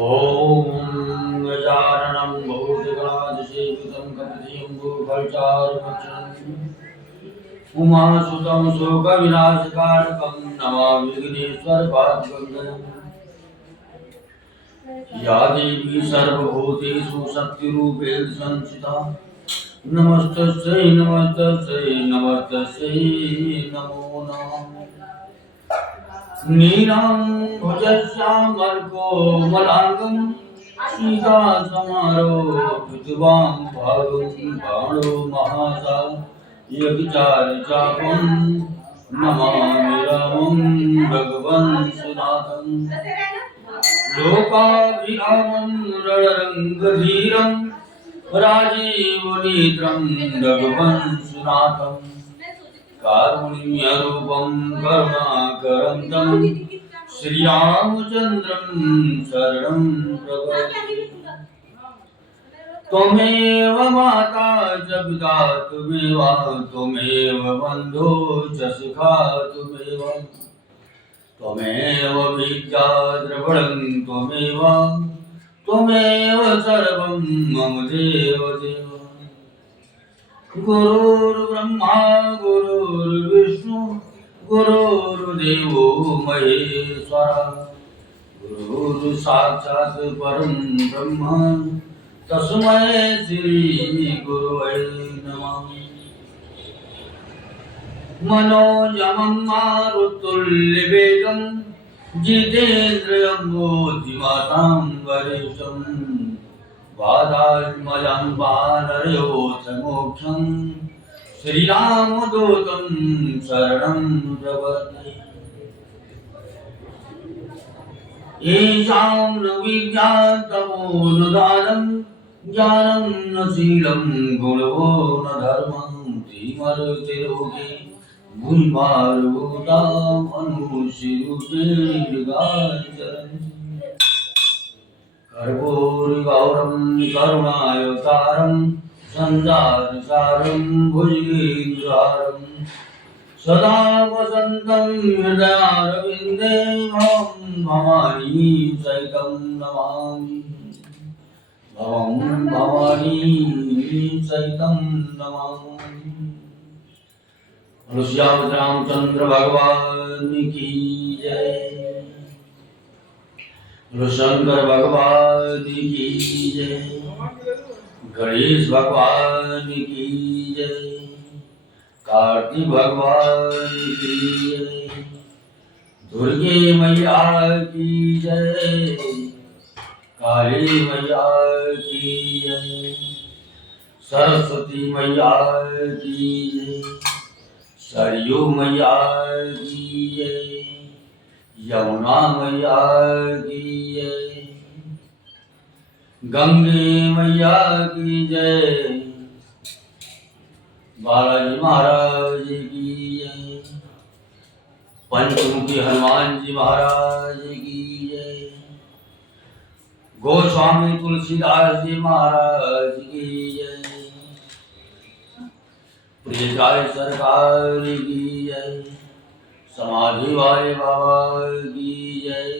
ओम गजाननं भूतगणाधिसेवितं कपिध्वंगोऽफलचारुभक्षणम् उमासुतं शोकविनाशकारकं नमामि विघ्नेश्वरपादपङ्कजम्। या देवी सर्वभूतेषु शक्तिरूपेण संस्थिता नमस्तस्यै नमस्तस्यै नमस्तस्यै नमो नमः। नीलं भुजश्यामर्कोमलाङ्गं सीतासमारोपितवां भागं बाणो महासा यज्ञचारिचापं नमामि रामं भगवन्सुनाथं। लोकाभिरामं रणरङ्गधीरं राजीवनेत्रं भगवन्सुनाथं। कारुण्यरूपं करुणाकरं श्रीरामचन्द्रं शरणं प्रपद्ये। त्वमेव माता च पिता त्वमेव बन्धो च सखा त्वमेव विद्या द्रविणं त्वमेव सर्वं मम देव देव। गुरुर्ब्रह्मा गुरुर्विष्णु गुरुर्देवो महेश्वरः गुरुर्साक्षात् परं ब्रह्म तस्मै श्री गुरवे नमः। मनोजवं मारुतुल्यवेगं जितेन्द्रियं बुद्धिमतां वरिष्ठं वादात्मजं वानरयोधमोक्षं श्रीरामदूतं शरणं प्रपद्ये। येषां न विद्या तमो न दानं ज्ञानं न शीलं गुणवो न धर्मं धीमर्तिरोगे भूमिभारभूता मनुष्यरूपेण मृगाचरन्। कर्पूरगौरं करुणावतारं संसारसारं भुजगेन्द्रहारं सदा वसन्तं हृदयारविन्दे भवं भवानी सहितं नमामि। भवं भवानी सहितं नमामि। श्याम रामचंद्र भगवान की जय। शंकर भगवान की जय। गणेश भगवान की जय। कार्तिक भगवान की जय। दुर्गे मैया की जय। काली मैया की जय। सरस्वती मैया की जय। सरयू मैया की जय। यमुना मैया की जय। गंगे मैया की जय। बालाजी महाराज की जय। पंचमुखी हनुमान जी महाराज की जय। गोस्वामी तुलसीदास जी महाराज की जय। प्रियकाय सरकार की जय। समाधि वाले बाबा की जय।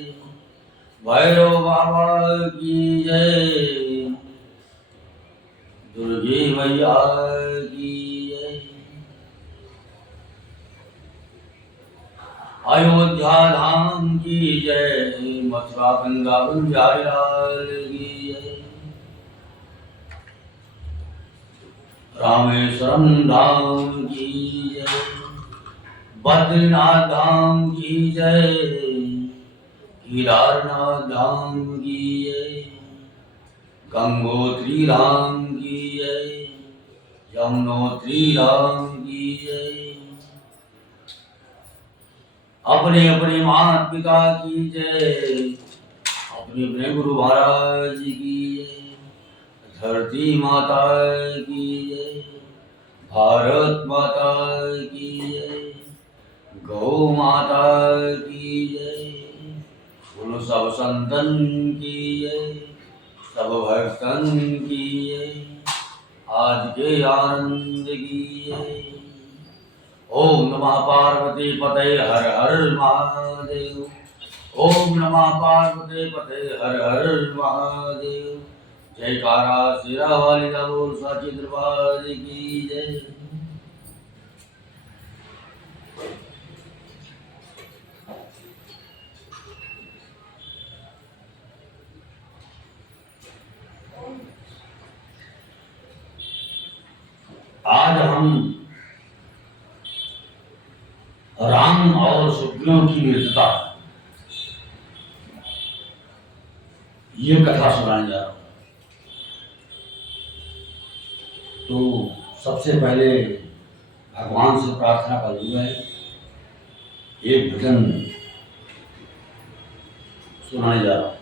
भैरव बाबा की जय। दुर्गे मैया की जय। अयोध्या धाम की जय। मथुरा वृंदावन बिहारी लाल की जय। रामेश्वरम धाम की जय। बद्रीनाथ धाम की जय। केदारनाथ धाम की जय। गंगोत्री धाम की जय। यमुनोत्री धाम की जय। अपने अपने माता पिता की जय। अपने अपने गुरु महाराज की जय। धरती माता की जय। भारत माता की जय। गौ माता की जय। बोलो सब संतन की जय, सब भक्तन की जय, आज के आनंद की जय। ओम नमः पार्वती पते हर हर महादेव। ओम नमः पार्वती पते हर हर महादेव। जयकारा सिरा वाली दा बोल साची दरबार की जय। आज हम राम और सुग्रीव की मित्रता ये कथा सुनाने जा रहा हूं। तो सबसे पहले भगवान से प्रार्थना करूंगा, एक भजन सुनाने जा रहा हूं।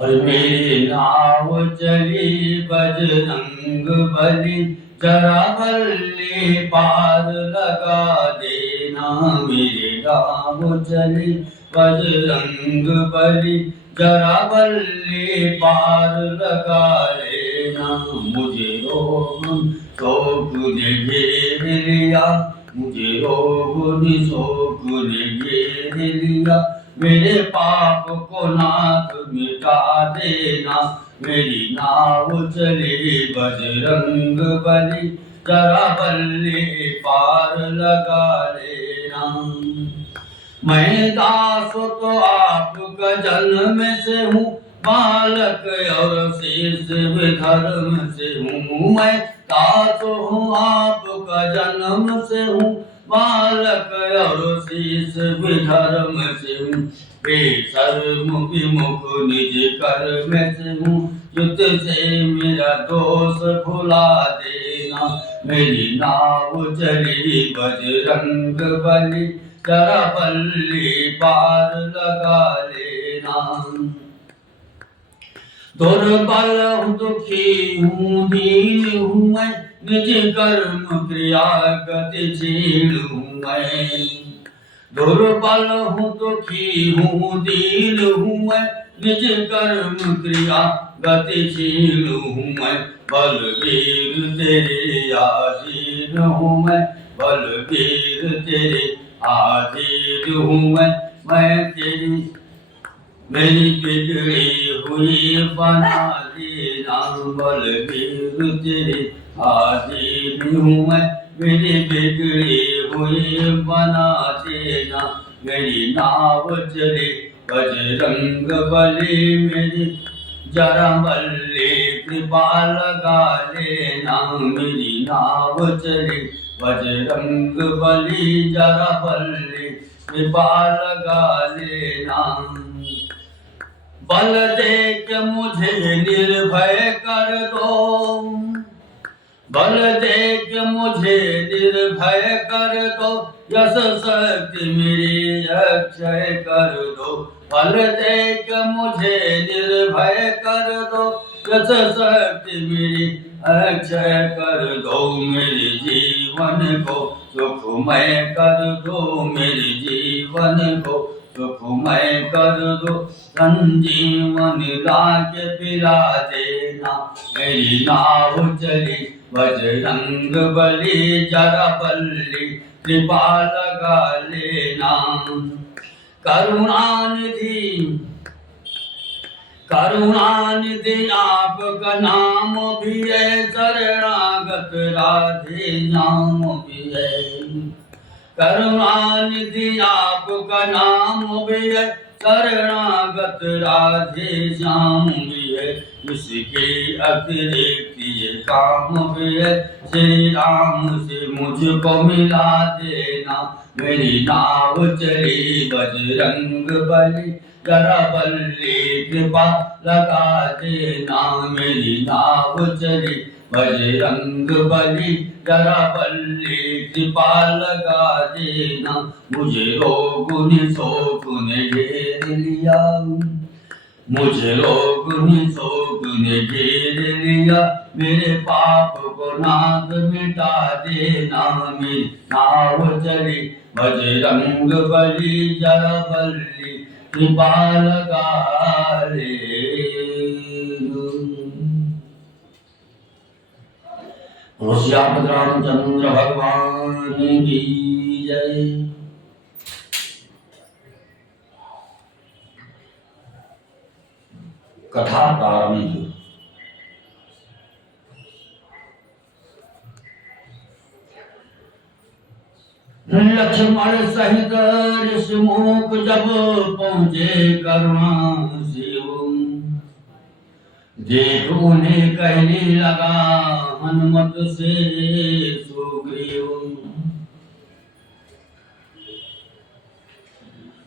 और मेरी नाव चली बजरंग बली, जरा बल्ली पार लगा देना। मेरी नाव चली बजरंग बली, जरा बल्ली पार लगा लेना। मुझे रोग शोक ने घेर लिया, मुझे रोग शोक ने घेर लिया। मेरे पाप को नाथ मिटा देना। मेरी नाव चली बजरंग बली, जरा बल्ली पार लगा लेना। मैं दास तो आपका जन्म से हूँ, बालक और शीश धर्म से हूँ। मैं दास हूँ आपका जन्म से हूँ, बालक और शीश धर्म से हूँ। बेशर्म विमुख निज कर्म से हूँ, युद्ध से मेरा दोष भुला देना। मेरी नाव चली बजरंग बली, जरा बल्ली पार लगा लेना। दुर्बल हूँ दुखी हूँ दीन हूँ मैं, निज कर्म क्रिया गतिशील हूँ मैं। दुर्बल हूँ दुखी हूँ दीन हूँ मैं, निज कर्म क्रिया गतिशील हूँ मैं। बलवीर तेरे आधीन हूँ मैं, बलवीर तेरे आधीन हूँ मैं तेरी मेरी बिगड़ी हुई बना देना। बलवीर तेरे आधीन हूँ मैं, मेरी बिगड़ी हुई बना देना। मेरी नाव चली बजरंग बली, मेरी जरा बल्ली कृपा लगा लेना। मेरी नाव चली बजरंग बली, जरा बल्ली कृपा लगा लेना। बल दे के मुझे निर्भय कर दो, बल दे के मुझे निर्भय कर दो। यश शक्ति मेरी अक्षय कर दो, बल दे के मुझे निर्भय कर दो। यश शक्ति मेरी अक्षय कर दो। मेरे जीवन को सुखमय कर दो, मेरे जीवन को सुखमय कर दो। संजीवन लाके पिला देना। मेरी नाव चली बजरंग बली, जरा बल्ली कृपा लगा लेना। करुणानिधि करुणानिधि आपका नाम भी है, शरणागत राधे नाम भी है। करुणानिधि आपका नाम भी है, शरणागत राधे श्याम भी है। इसके अतिरिक्त ये काम भी है, श्री राम से मुझको मिला देना। मेरी नाव चली बजरंग बली, जरा बल्ली कृपा लगा देना। मेरी नाव चली बजरंग बली, जरा बल्ली कृपा लगा देना। मुझे रोग ने शोक ने घेर लिया, मुझे रोग ने शोक तूने घेर लिया, मेरे पाप को नाथ मिटा देना। मेरी नाव चली बजरंग बली, जरा बल्ली कृपा लगा ले। श्याम रामचंद्र भगवान की जय। कथा प्रारंभ। लक्ष्मण सहित ऋषिमुख जब पहुंचे करुणा शिव, देख उन्हें कहने लगा हनुमत से सुग्रीव।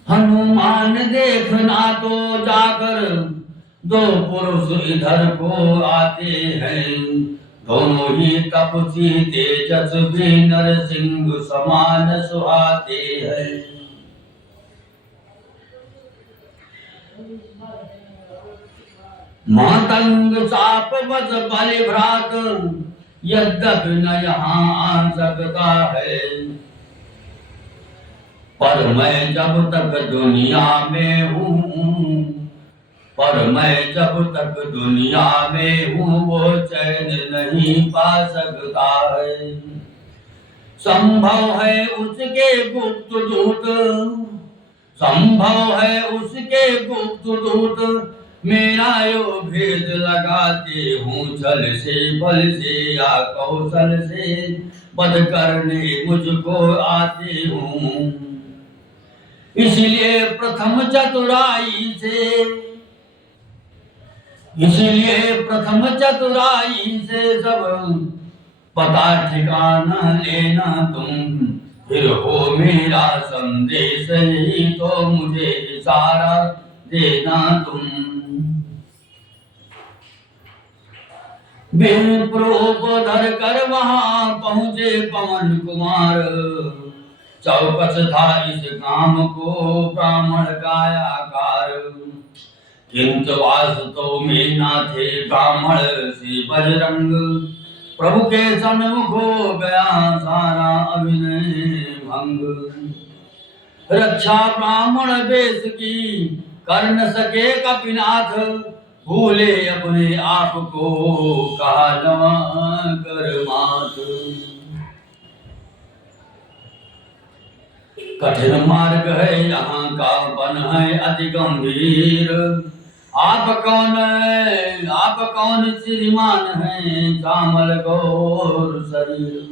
हनुमान देखना तो जाकर दो पुरुष इधर को आते हैं, दोनों ही तपसी तेजस्वी नरसिंह समान सुहाते हैं। मातंग साप बस बलि भ्रात, यद्यपि न यहाँ आ सकता है, पर मैं जब तक दुनिया में हूँ, पर मैं जब तक दुनिया में हूँ, वो चैन नहीं पा सकता है। संभव है उसके गुप्त दूत, संभव है उसके गुप्त दूत, मेरा यो भेद लगाते हूँ छल से बल से या कौशल से, बध करने मुझको आते हूँ। इसलिए प्रथम चतुराई से, इसलिए प्रथम चतुराई से सब पता ठिकाना लेना तुम, फिर हो मेरा संदेश ही तो मुझे इशारा देना तुम। विप्रोप धर कर वहां पहुंचे पवन कुमार, चौकस था इस काम को ब्राह्मण कायाकार, किंतु वास्तव में ना थे ब्राह्मण से बजरंग। प्रभु के सन्मुख हो गया सारा अभिनय भंग, रक्षा ब्राह्मण वेश की कर न सके कपिनाथ, भूले अपने आप को कहा नवा कर मात। कठिन मार्ग है यहाँ का बन है अति गंभीर, आप कौन है, आप कौन श्रीमान है, चामल गौर शरीर।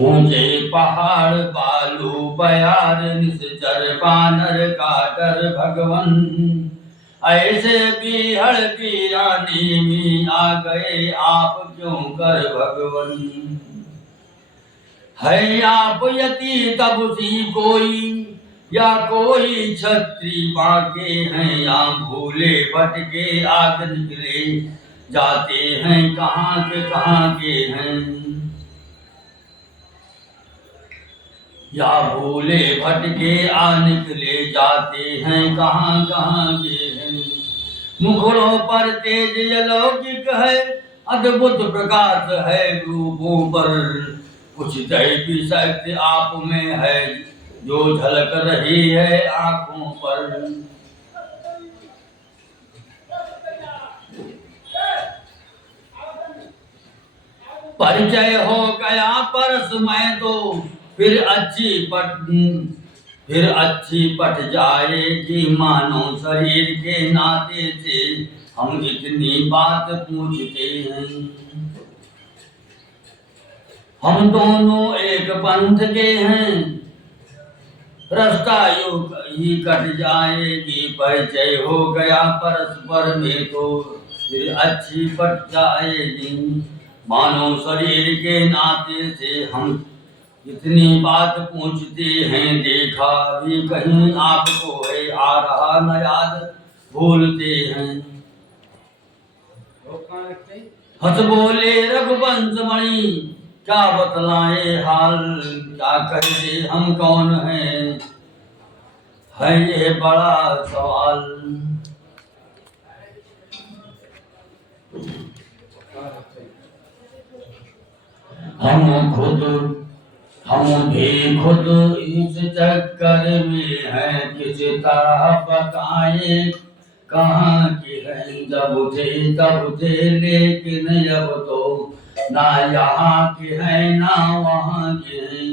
ऊंचे पहाड़ बालू बयार, निश्चर बानर काटर भगवन, ऐसे बीहड़ पीरानी में आ गए आप क्यों कर भगवन। है आप यति तब सी कोई, या कोई छत्री बाके हैं, या भूले भटके आग निकले जाते हैं, कहाँ के हैं। या भूले भटके आ निकले जाते हैं, कहाँ के हैं। मुखड़ों पर तेज अलौकिक है, अद्भुत प्रकाश है रूपों पर, कुछ दैवी शक्ति आप में है जो झलक रही है आंखों पर। परिचय हो गया परस मैं तो, फिर अच्छी पट जाएगी मानो शरीर के नाते से, हम इतनी बात पूछते हैं। हम दोनों एक पंथ के हैं, रास्ता योग ही कट जाएगी, परिचय हो गया परस्पर में तो फिर अच्छी पट जाएगी मानो शरीर के नाते से, हम इतनी बात पूछते हैं। देखा भी कहीं आपको है, आ रहा न याद भूलते हैं। हंस बोले रघुवंश मणि, क्या बतलाए हाल, क्या कहे हम कौन हैं, है ये बड़ा सवाल। हम भी खुद इस चक्कर में हैं, किस तरह बताएं कहाँ के हैं। जब थे लेकिन अब तो ना यहाँ के हैं ना वहाँ के हैं।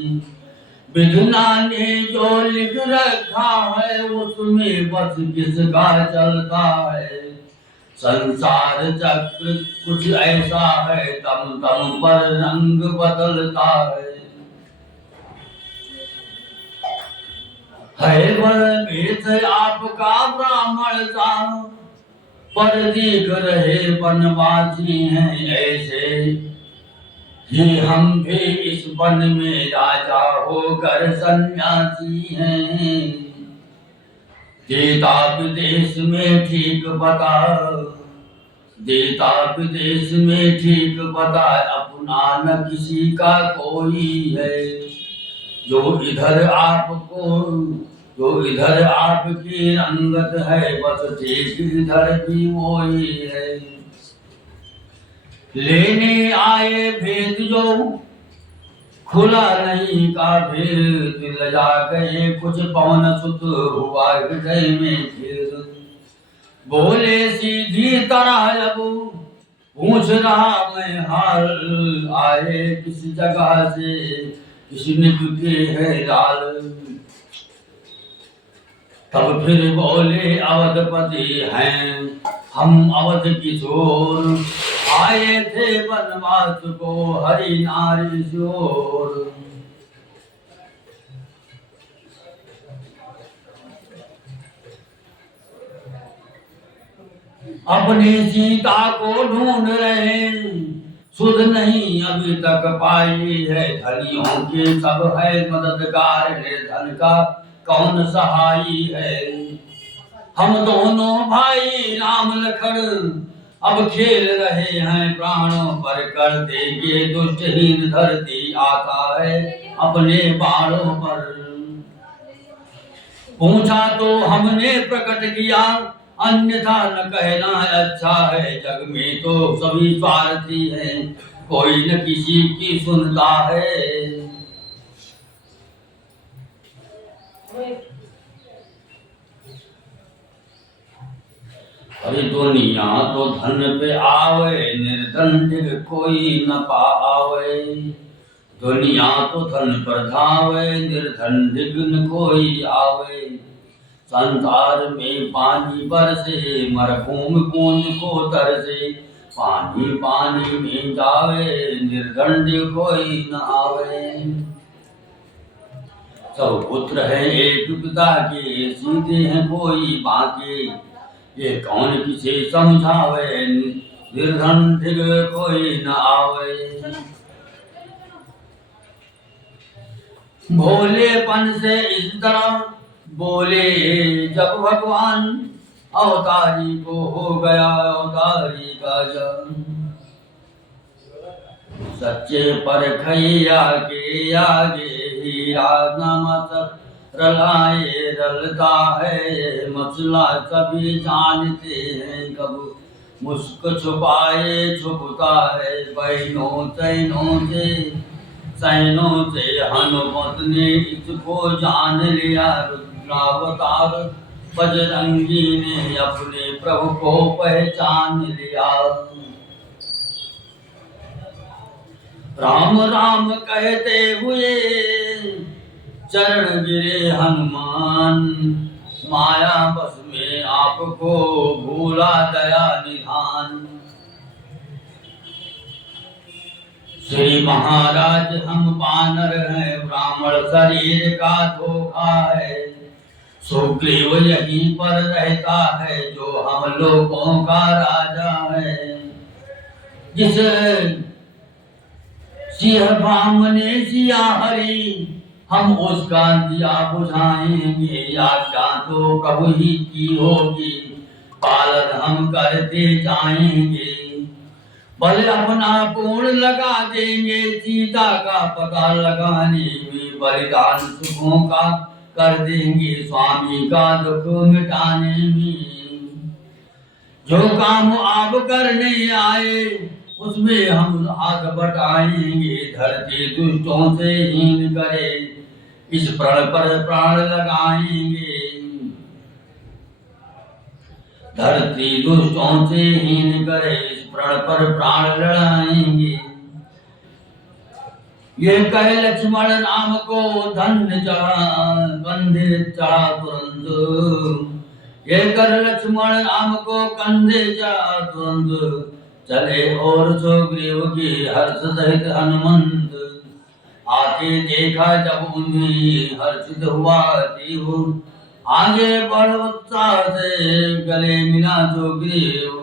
विधना ने जो लिख रखा है उसमें बस किसका चलता है। संसार चक्र कुछ ऐसा है, तम तम पर रंग बदलता है। वर भेद आपका ब्राह्मण सा, पर दिख रहे बनवासी हैं ऐसे ही। हम भी इस वन में राजा होकर सन्यासी हैं। देता विदेश में ठीक बता, देता विदेश में ठीक बता, अपना न किसी का कोई है। जो इधर आपकी रंगत है, बस ठीक इधर भी वही है। लेने आए भेद जो खुला नहीं का भेद, लजा गए कुछ पवन सुत हुआ हृदय में खेद। बोले सीधी तरह अब पूछ रहा मैं हाल, आए किस जगह से किस निकटे है लाल। तब फिर बोले अवधपति हैं हम अवध किशोर, आए थे वनवास को हरि नारी शोर। अपनी सीता को ढूंढ रहे, सुध नहीं अभी तक पाई है। धनियों के सब है मददगार, निर्धन का कौन सहाई है। हम दोनों भाई राम लखन अब खेल रहे हैं प्राणों पर, कर देंगे दुष्टहीन धरती आता है अपने बाणों पर। पूछा तो हमने प्रकट किया, अन्यथा न कहना अच्छा है। जग में तो सभी स्वार्थी हैं, कोई न किसी की सुनता है। अरे दुनिया तो धन पे आवे, निर्धन दिग कोई न पावे। दुनिया तो धन पर धावे, निर्धन दिग न कोई आवे। संसार में पानी बरसे, मरभूमि बूंद को तरसे। पानी पानी में जावे, निर्धन दिग कोई न आवे। सब पुत्र हैं एक पिता के, सीधे हैं कोई बाके। ये कौन किसे समझावे, निर्धन दिग कोई न आवे। भोलेपन से इस तरह बोले जब भगवान, अवतारी को हो गया अवतारी का जन्म। सच्चे परखैया के आगे हीरा नमक रलाए रलता है। मसला सभी जानते हैं, कब मुस्क छुपाए छुपता है। बहनों सैनों से हनुमत ने इसको जान लिया। रुद्रावतार बजरंगी ने अपने प्रभु को पहचान लिया। राम राम कहते हुए चरण गिरे हनुमान। माया बस में आपको भूला दया निधान। श्री महाराज हम बानर हैं, ब्राह्मण शरीर का धोखा है। सुग्रीव यहीं पर रहता है, जो हम लोगों का राजा है। जिस सिंह बामने सिया हरि, हम उसका दिया बुझाएंगे। आज्ञा तो प्रभु ही की होगी, पालन हम करते जाएंगे। बल अपना पूर्ण लगा देंगे, सीता का पता लगाने में। बलिदान सुखों का कर देंगे, स्वामी का दुख मिटाने में। जो काम आप करने आए उसमें हम हाथ बटाएंगे। धरती दुष्टों से हीन करे, इस प्रण पर प्राण लगाएंगे। धरती दुष्टों से हीन करे, इस प्रण पर प्राण लड़ाएंगे। ये कहे लक्ष्मण राम को धन्य चढ़ा, कंधे चढ़ा तुरंत। ये कर लक्ष्मण राम को कंधे चढ़ा तुरंत। चले और सुग्रीव की हर्ष सहित हनुमंत। आके देखा जब उन्हें हर्षित हुआ देव। आगे बढ़ उत्साह से गले मिला सुग्रीव।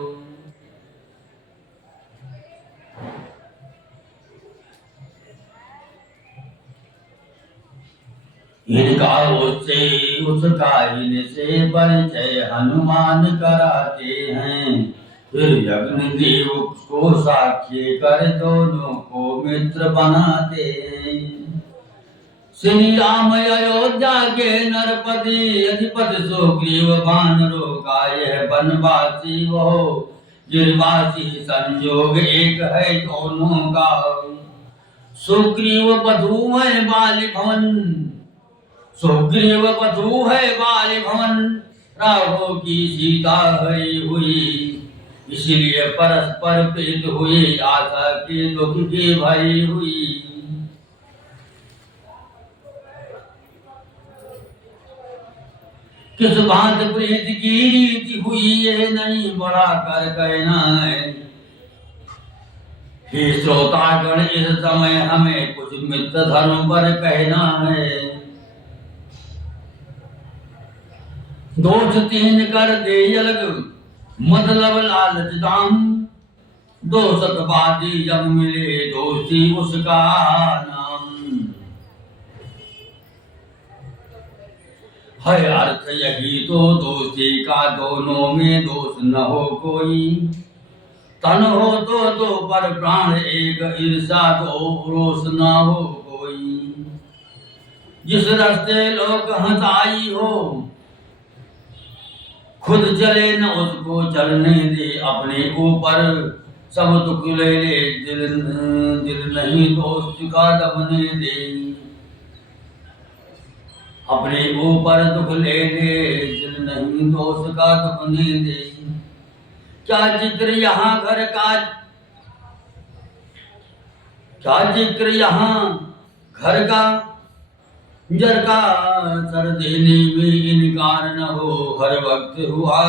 इनका उससे उसका इनसे परिचय हनुमान कराते हैं। फिर अग्निदेव को साक्षी कर दोनों को मित्र बनाते हैं। श्री राम अयोध्या के नरपति अधिपति सुग्रीव वानरों का यह वनवासी वो गिरिवासी संयोग एक है दोनों का। सुग्रीव बधू है बाली भवन, सुग्रीव बधू है बाली भवन। राघव की सीता हरी हुई, इसलिए परस्पर प्रीत हुई। आशा के दुख की भरी हुई। किस बात प्रीत की रीति हुई, ये नहीं बढ़ा कर कहना है। हे श्रोतागण, इस समय हमें कुछ मित्र धर्म पर कहना है। दोष तीन कर दे अलग, मतलब लालच दाम। दो सतवादी जब मिले, दोस्ती उसका नाम। है अर्थ यही तो दोस्ती का, दोनों में दोष न हो कोई। तन हो तो दो पर प्राण एक, ईर्षा तो रोष न हो कोई। जिस रास्ते लोग हंसाई हो, खुद चले न उसको चलने दे। अपने ऊपर सब दुख ले ले, दिल नहीं दोस्त का दबने दे। अपने ऊपर दुख ले ले, दिल नहीं दोस्त का दबने दे। क्या जिक्र यहाँ घर का, क्या जिक्र यहाँ घर का, जर का सर देने में इनकार न हो। हर वक्त हुआ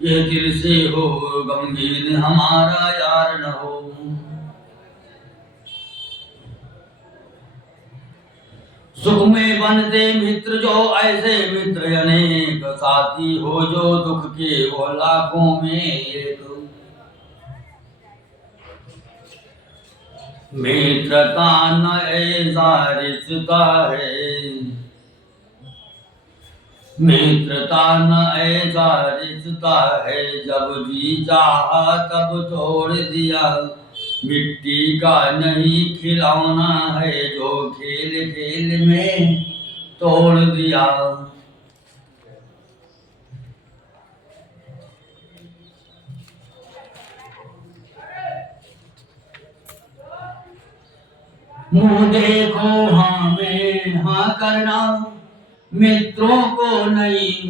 ये दिल से हो, गमगीन हमारा यार न हो। सुख में बनते मित्र जो ऐसे मित्र अनेक, साथी हो जो दुख के वो लाखों में एक। मित्रता न ऐसा रिश्ता है, मित्रता न ऐसा रिश्ता है। जब जी चाहा तब तोड़ दिया, मिट्टी का नहीं खिलौना है। जो खेल खेल में तोड़ दिया। मुँह देखो हाँ में हाँ करना, मित्रों को नहीं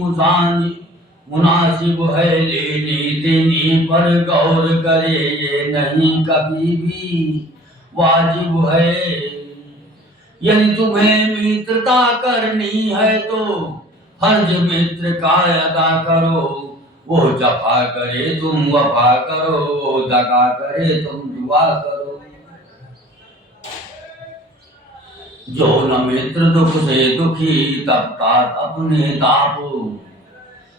मुनासिब है। लेने देने पर गौर करे, ये नहीं कभी भी वाजिब है। यदि तुम्हें मित्रता करनी है तो फर्ज मित्र का अदा करो। वो जफा करे तुम वफा करो, वो दगा करे तुम दुआ करो। जो न मित्र दुख से दुखी, तब तात अपने तापो।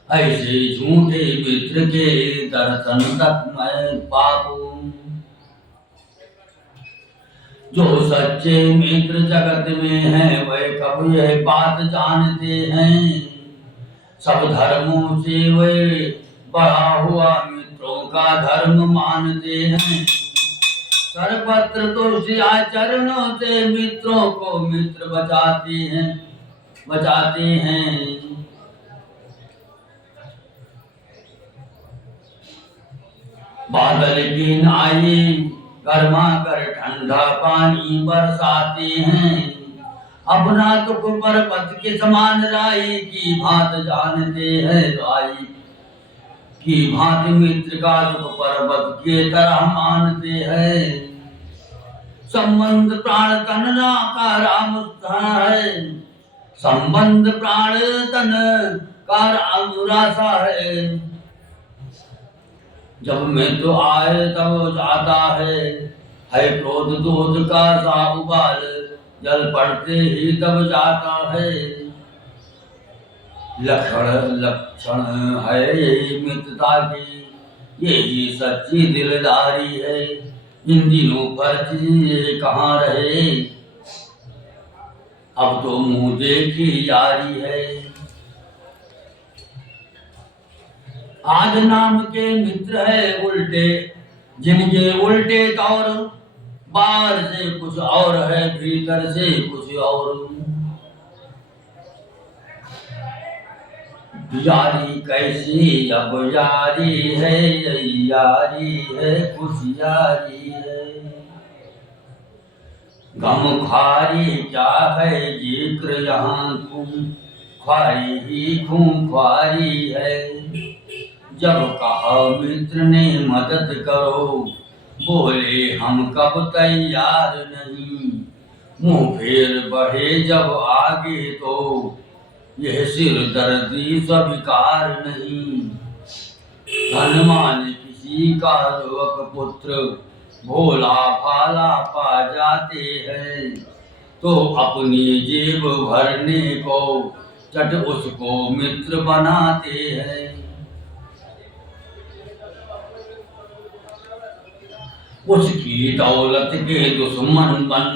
ऐसे झूठे मित्र के दर्शन तक मैं पापू। जो सच्चे मित्र जगत में हैं, वह कब यह बात जानते हैं। सब धर्मों से वे बढ़ा हुआ मित्रों का धर्म मानते हैं। सर्वत्र तो आचरणों से मित्रों को मित्र बचाते हैं। बादल की नाई गर्मा कर ठंडा पानी बरसाते हैं। अपना तुक पर्वत के समान राई की भांत जानते हैं। राई की भांति मित्र का दुख पर्वत के तरह मानते हैं। संबंध प्राण तन का राम है। संबंध प्राण तन का राम रासा है। जब मैं तो आए तब जाता है क्रोध दूध का सा उबाल, जल पड़ते ही तब जाता है। लक्षण है यही मित्रता की, यही सच्ची दिलदारी है। इन दिनों फर्जी कहाँ रहे, अब तो मुंह देखी जारी है। आज नाम के मित्र है उल्टे, जिनके उल्टे तौर, बाहर से कुछ और है भीतर से कुछ और। यारी कैसी अब यारी है, यारी है कुछ यारी है। गम खारी क्या है जिक्र यहाँ, तुम ख्वारी ही खूं ख्वारी है। जब कहा मित्र ने मदद करो, बोले हम कब तैयार नहीं। मुंह फेर बढ़े जब आगे तो, यह सिर दर्दी स्वीकार नहीं। धनमान किसी का युवक पुत्र, भोला भाला पा जाते हैं। तो अपनी जेब भरने को चट उसको मित्र बनाते हैं। उसकी दौलत के दुश्मन बन,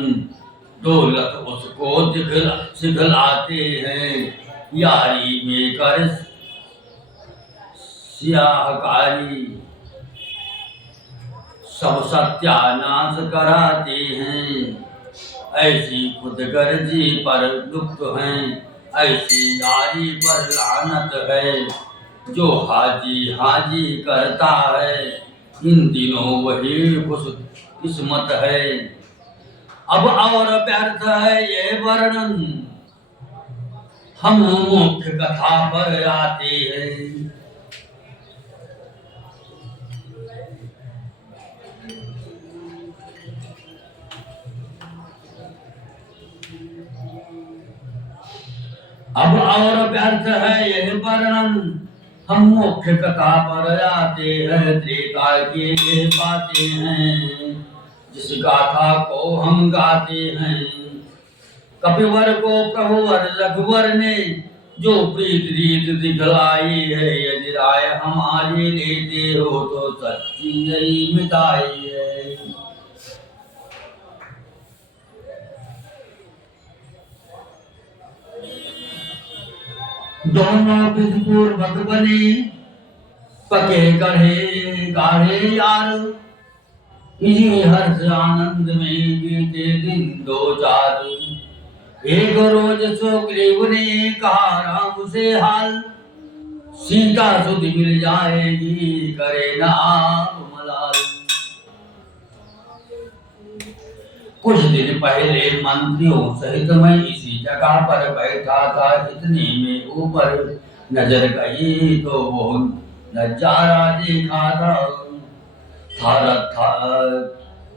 दौलत उसको सिखलाते हैं। यारी में कर स्याहकारी, सब सत्यानाश कराते हैं। ऐसी खुदगर्जी पर लुप्त हैं, ऐसी यारी पर लानत है। जो हाजी हाजी करता है, इन दिनों वही खुश किस्मत है। अब और व्यर्थ है ये वर्णन, हम मुख्य कथा पर आते हैं। अब और व्यर्थ है यह वर्णन, हम मुख्य कथा पर आते हैं। त्रेता की बातें हैं, जिस गाथा को हम गाते हैं। कपिवर को प्रभुवर रघुवर ने जो प्रीत रीत दिखलाई है। यदि राय हमारी लेते हो तो सच्ची यही मिताई है। दोनों विधिपूर्वक बने, पके गढ़े गाढ़े यार। इसी हर्ष आनंद में बीते दिन दो चार। एक रोज सुग्रीव ने कहा राम से हाल, सीता सुध मिल जाएगी करे ना आप मलाल। कुछ दिन पहले मंत्रियों सहित मैं इसी जगह पर बैठा था। इतने में ऊपर नजर गई तो वो नजारा देखा था।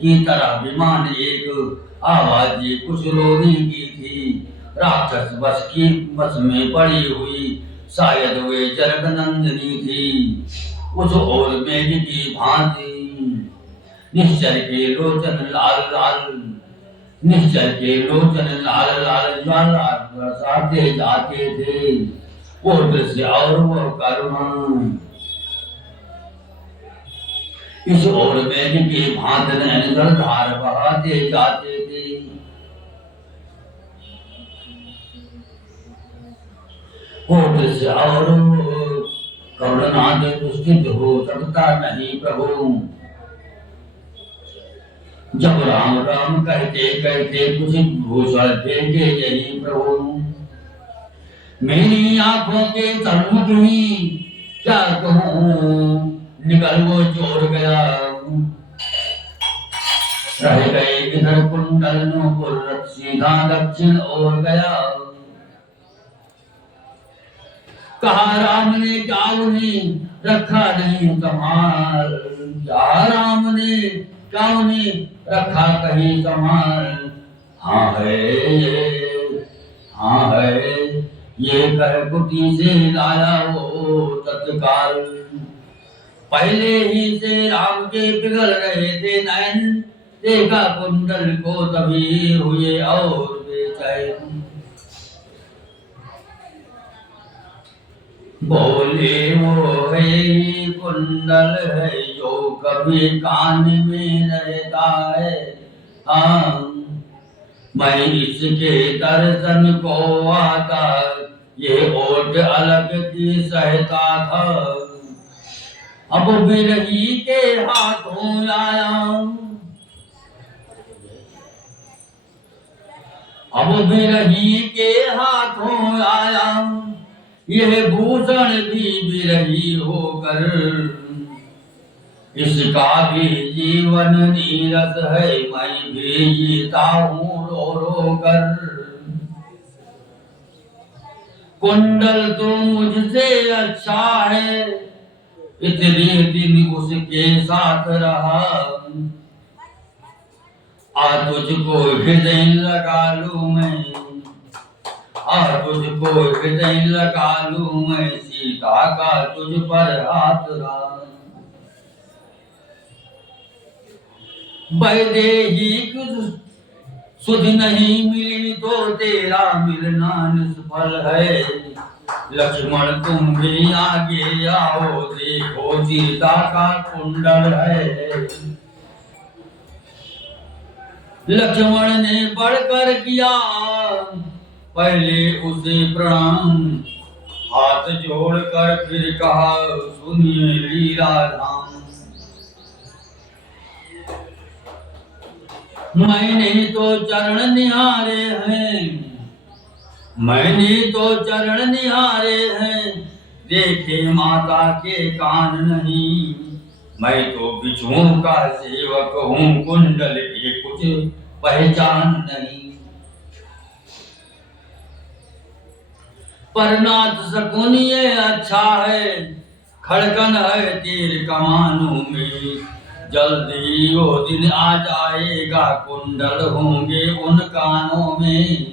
की तरह विमान एक आवाज कुछ रोने की थी। राक्षस बस में पड़ी हुई, शायद वे जरगनंदिनी थी। उस ओर मेघ की भांति निश्चर के लोचन लाल लाल, निश्चर के लोचन लाल लाल ज्वाला बरसाते जाते थे। वो दृश्य और वो करुणा, इस ओर मेघ की भांति नैनजल धार बहाते जाते थे। वो दृश्य और करुणा से पुष्टित हो सकता नहीं प्रभु। जब राम राम कहते कहते कुछ भूषण फेंके यही प्रभु। मेरी आंखों के सन्मुख ही क्या कहूँ, निकल वो चोर गया। रह गए इधर कुंडल नूपुर, सीधा दक्षिण ओर गया। कहा राम ने क्या उन्हें रखा नहीं संभाल, क्या राम ने क्या उन्हें रखा कहीं संभाल। हाँ है ये कर कुटी से लाया वो तत्काल। पहले ही से राम के पिघल रहे थे नैन, देखा कुंडल को तभी हुए और बेचैन। बोले वो है कुंडल है जो कभी कान में रहता है। हाँ मैं इसके दर्शन को आता, ये ओट अलग की सहता था। अब बिरही के हाथों आया, अब बिरही के हाथों आया। यह भूषण भी बिरही होकर, इसका भी जीवन नीरस है। मैं भी जीता हूँ रो रो कर। कुंडल तो मुझसे अच्छा है, इतने दिन उसके साथ रहा। आ तुझको हृदय लगा लूं मैं, आ तुझको हृदय लगा लूं मैं, सीता का तुझ पर हाथ रहा। वैदेही सुध नहीं मिली तो तेरा मिलना निष्फल है। लक्ष्मण तुम भी आगे आओ, देखो सीता का कुंडल है। लक्ष्मण ने बढ़कर किया पहले उसे प्रणाम, हाथ जोड़कर फिर कहा सुनिए लीला धाम। मैंने तो चरण निहारे हैं, मैंने तो चरण निहारे हैं, देखे माता के कान नहीं। मैं तो बिच्छुओं का सेवक हूँ, कुंडल की कुछ पहचान नहीं। पर नाथ शकुन ये अच्छा है, खड़कन है तीर कमानों में। जल्दी वो दिन आ जाएगा, कुंडल होंगे उन कानों में।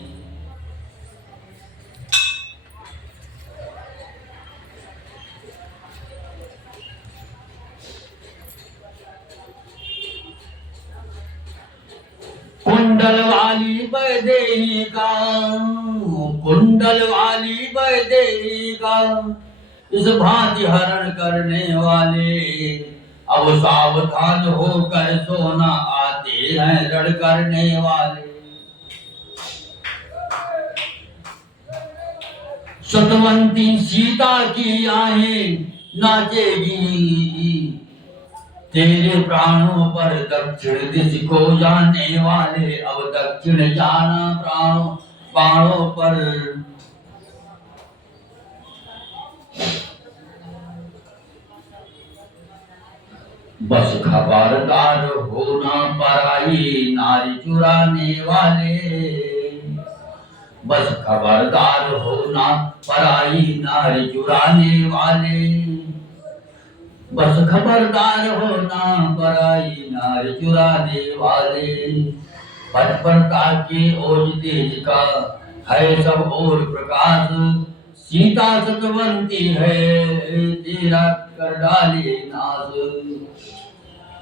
कुंडल वाली वैदेही का, कुंडल वाली वैदेही का, इस भांति हरण करने वाले अब सावधान होकर सोना, आते हैं रण करने वाले। सतवंती सीता की आहें नाचेगी, तेरे प्राणों पर दक्षिण दिश को जाने वाले, अब दक्षिण जाना प्राणों पर। बस खबरदार होना पराई नारी चुराने वाले, बस खबरदार होना पराई नारी चुराने वाले। बस खबरदार होना पराई नारी चुराने वाले। पटपरता के ओज तेज का है सब और प्रकाश, सीता सतवंती है तेरा कर डाले नाश।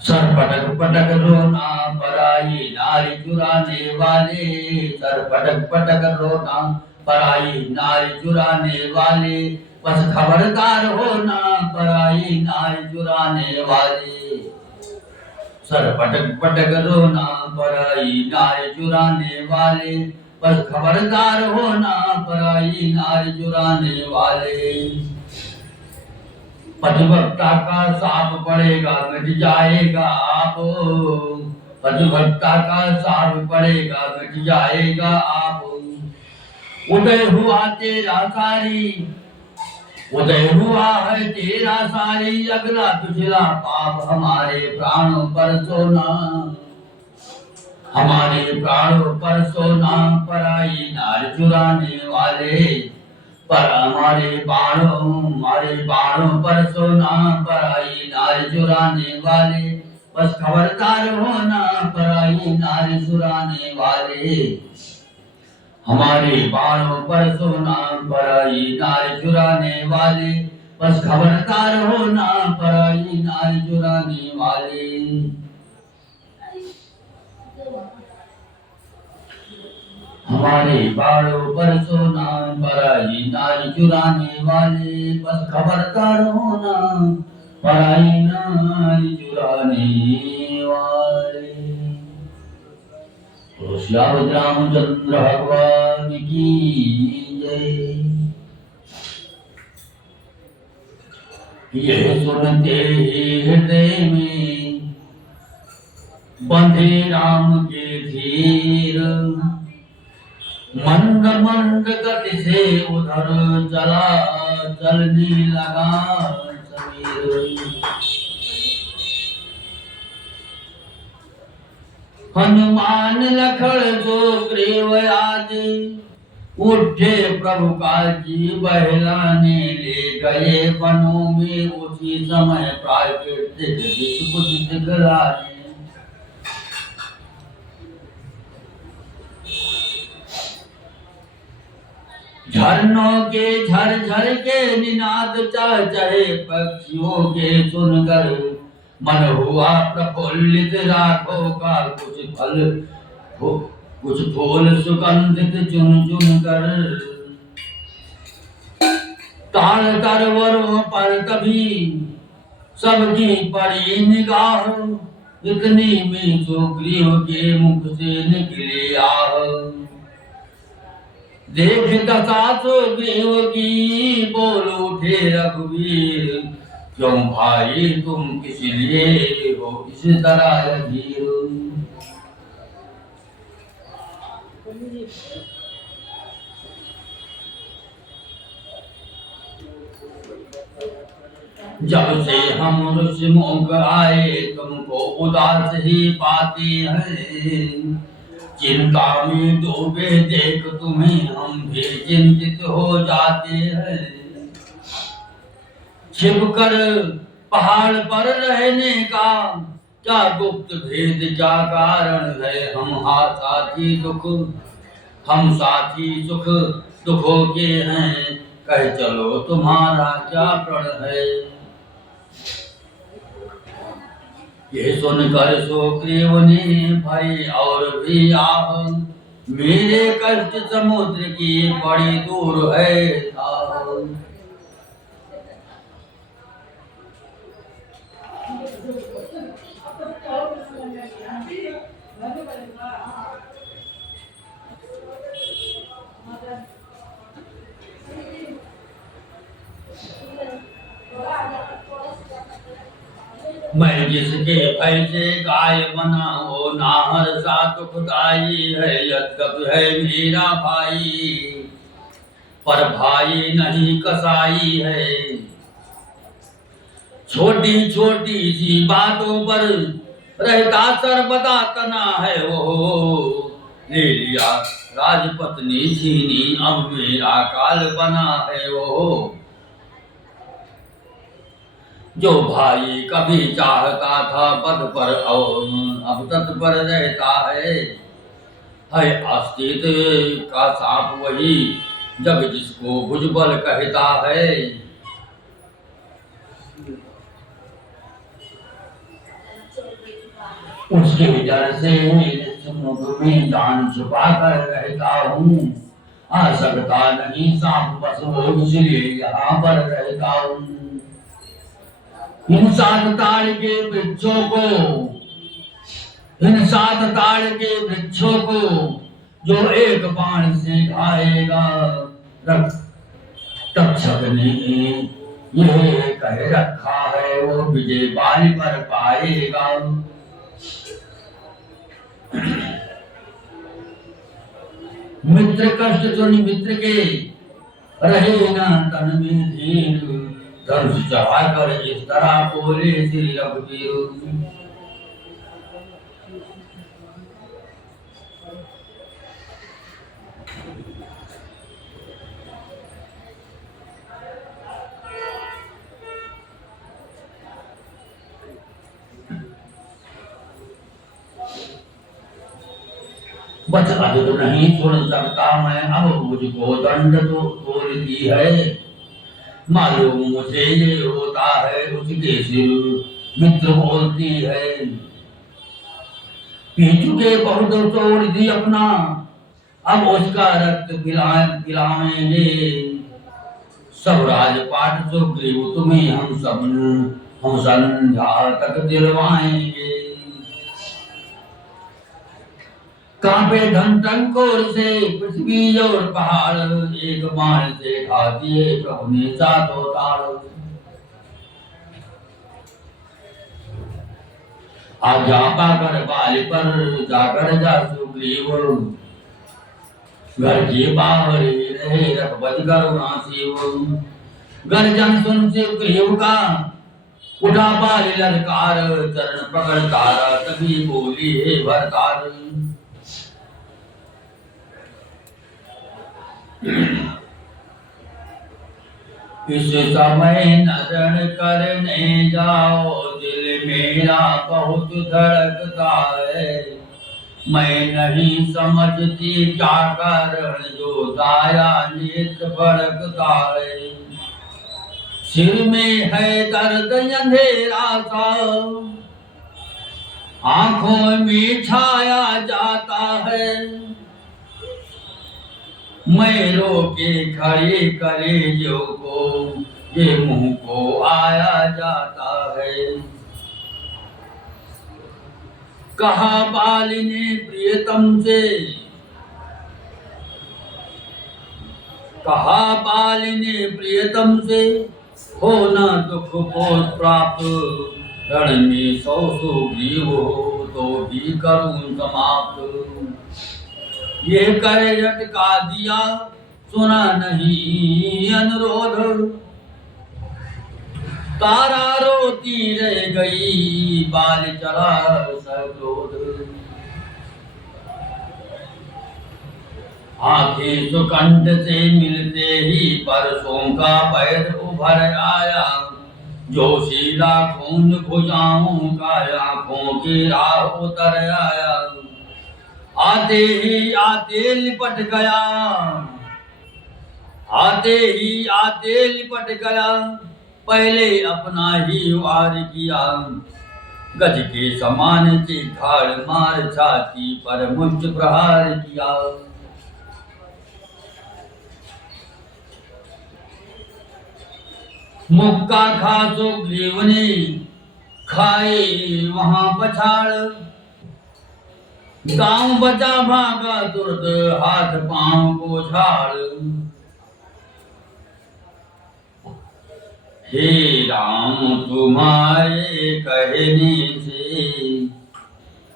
सर पटक पटक रोना पराई नारी चुराने वाले, सर पटक पटक रोना पराई नारी चुराने वाले। बस खबरदार होना पराई नारी चुराने वाले, सर पटक पटक रोना पराई नारी चुराने वाले। बस खबरदार होना पराई नारी चुराने वाले। पतिव्रता का साप पड़ेगा मिट जाएगा आप, पतिव्रता का साप पड़ेगा मिट जाएगा आप। उदय हुआ तेरा सारी उदय हुआ है तेरा सारी अगला पिछला पाप हमारे प्राणों पर सोना, हमारे प्राणों पर सोना, पराई नार चुराने वाले, पर हमारे बाणों पर सोना, पराई नार चुराने वाले, बस खबरदार होना पराई नार चुराने वाले, हमारे बाणों पर सोना, पराई नार चुराने वाले, बस खबरदार होना पराई नार चुराने वाले। हमारे बाणों पर सोना, पराई नार चुराने वाले, बस खबरदार होना पराई नार चुराने वाले। तो श्याम रामचंद्र भगवान की जय। ये सुनते हृदय में बंधे राम के धीर, मंद मंद गति से उधर चलने लगा समीर। हनुमान लखन जो ग्रीव आदि, उठे प्रभु काजी बहलाने, ले गए वनों में उसी समय प्राकृतिक कुछ दिखलाने। झरनों के झरझर के निनाद चहे, पक्षियों के सुनकर मन हुआ प्रफुल्लित, राखों का कुछ फूल सुगंधित चुन चुन कर, ताल तरवरों पर कभी सबकी पड़ी निगाह, इतनी में सुग्रीव के मुख से निकले आह। देख दशा सुग्रीव की बोल उठे रघुवीर, क्यों भाई तुम किस लिए हो इस तरह अधीर। जब से हम ऋषिमुख आए तुमको उदास ही पाते हैं, चिंता में डूबे देख तुम्हें हम भी चिंतित हो जाते हैं। छिपकर पहाड़ पर रहने का क्या गुप्त भेद, क्या कारण है, हम साथी सुख दुखों के हैं, कह चलो तुम्हारा क्या प्रण है। ये सुनकर सुग्रीव ने भय और भी आह, मेरे कष्ट समुद्र की बड़ी दूर है ताह। मैं जिसके भय से गाय बना हो, नाहर सा दुखदाई है, यद्यपि है मेरा भाई पर भाई नहीं कसाई है। छोटी छोटी सी बातों पर रहता सर्वदा तना है वो, ले लिया राजपत्नी छीनी अब मेरा काल बना है वो। जो भाई कभी चाहता था पद पर अब तत्पर रहता है अस्तित्व का साप वही जग जिसको भुजबल कहता है। उसके डर से समुद्र में जान छुपा कर रहता हूँ, आ सकता नहीं सांप बस वो, इसलिए यहाँ पर रहता हूँ। इन सात ताड़ के वृक्षों को जो एक बाण से खाएगा, तक्षक ने यह कह रखा है वो विजय बाली पर पाएगा। मित्र कष्ट सुन मित्र के रहे न तन में धीर, धनुष चढ़ा कर इस तरह बोले श्री रघुवीर। बस अधिक नहीं सुन सकता मैं, अब मुझको दंड तो तोड़ दी है। मालूम मुझे ये होता है उसके सिर, मित्र बोलती है। पी चुके बहुत तोड़ दी अपना, अब उसका रक्त पिलाएंगे। सब राजपाट सुग्रीव तुम्हें हम संध्या तक दिलवाएंगे। कांपे धन टंकोर से पृथ्वी और पहाड़, एक बाण से खा दिए प्रभु ने सातों ताड़। आज्ञा पाकर बाल पर जाकर जा सुग्रीव, घर के बाहर रहे रघुपति करुणा शिव। गर्जन सुन सुग्रीव का उठा बाल ललकार, चरण पकड़ तारा तभी बोली हे भरतार। इस समय नरण करने जाओ, दिल मेरा बहुत धड़कता है। मैं नहीं समझती क्या कारण जो दाया नेत्र भड़कता है। सिर में है दर्द अंधेरा सा, आंखों में छाया जाता है। मैं रोके खड़े कलेजों को, ये मुंह को आया जाता है। कहा बाल ने प्रियतम से, कहा बाल ने प्रियतम से, हो न दुख को प्राप्त। रण में सौ सुग्रीव हो तो भी करूं समाप्त। ये करे लटका दिया सुना नहीं अनुरोध, तारा रोती रह गई बाल चला सक्रोध। आंखें सुकंठ से मिलते ही परसों का पैर उभर आया। जोशीला खून भुजाओं का आंखों की राह उतर आया। आते ही आते लिपट गया, आते ही आते लिपट गया। पहले अपना ही वार किया, गज के समान से घाड़ मार छाती पर मुष्ट प्रहार किया। मुक्का खा सुग्रीव ने खाए वहां पछाड़। गांव बचा भागा तुरंत हाथ पांव को झाड़। हे राम तुम्हारे कहने से,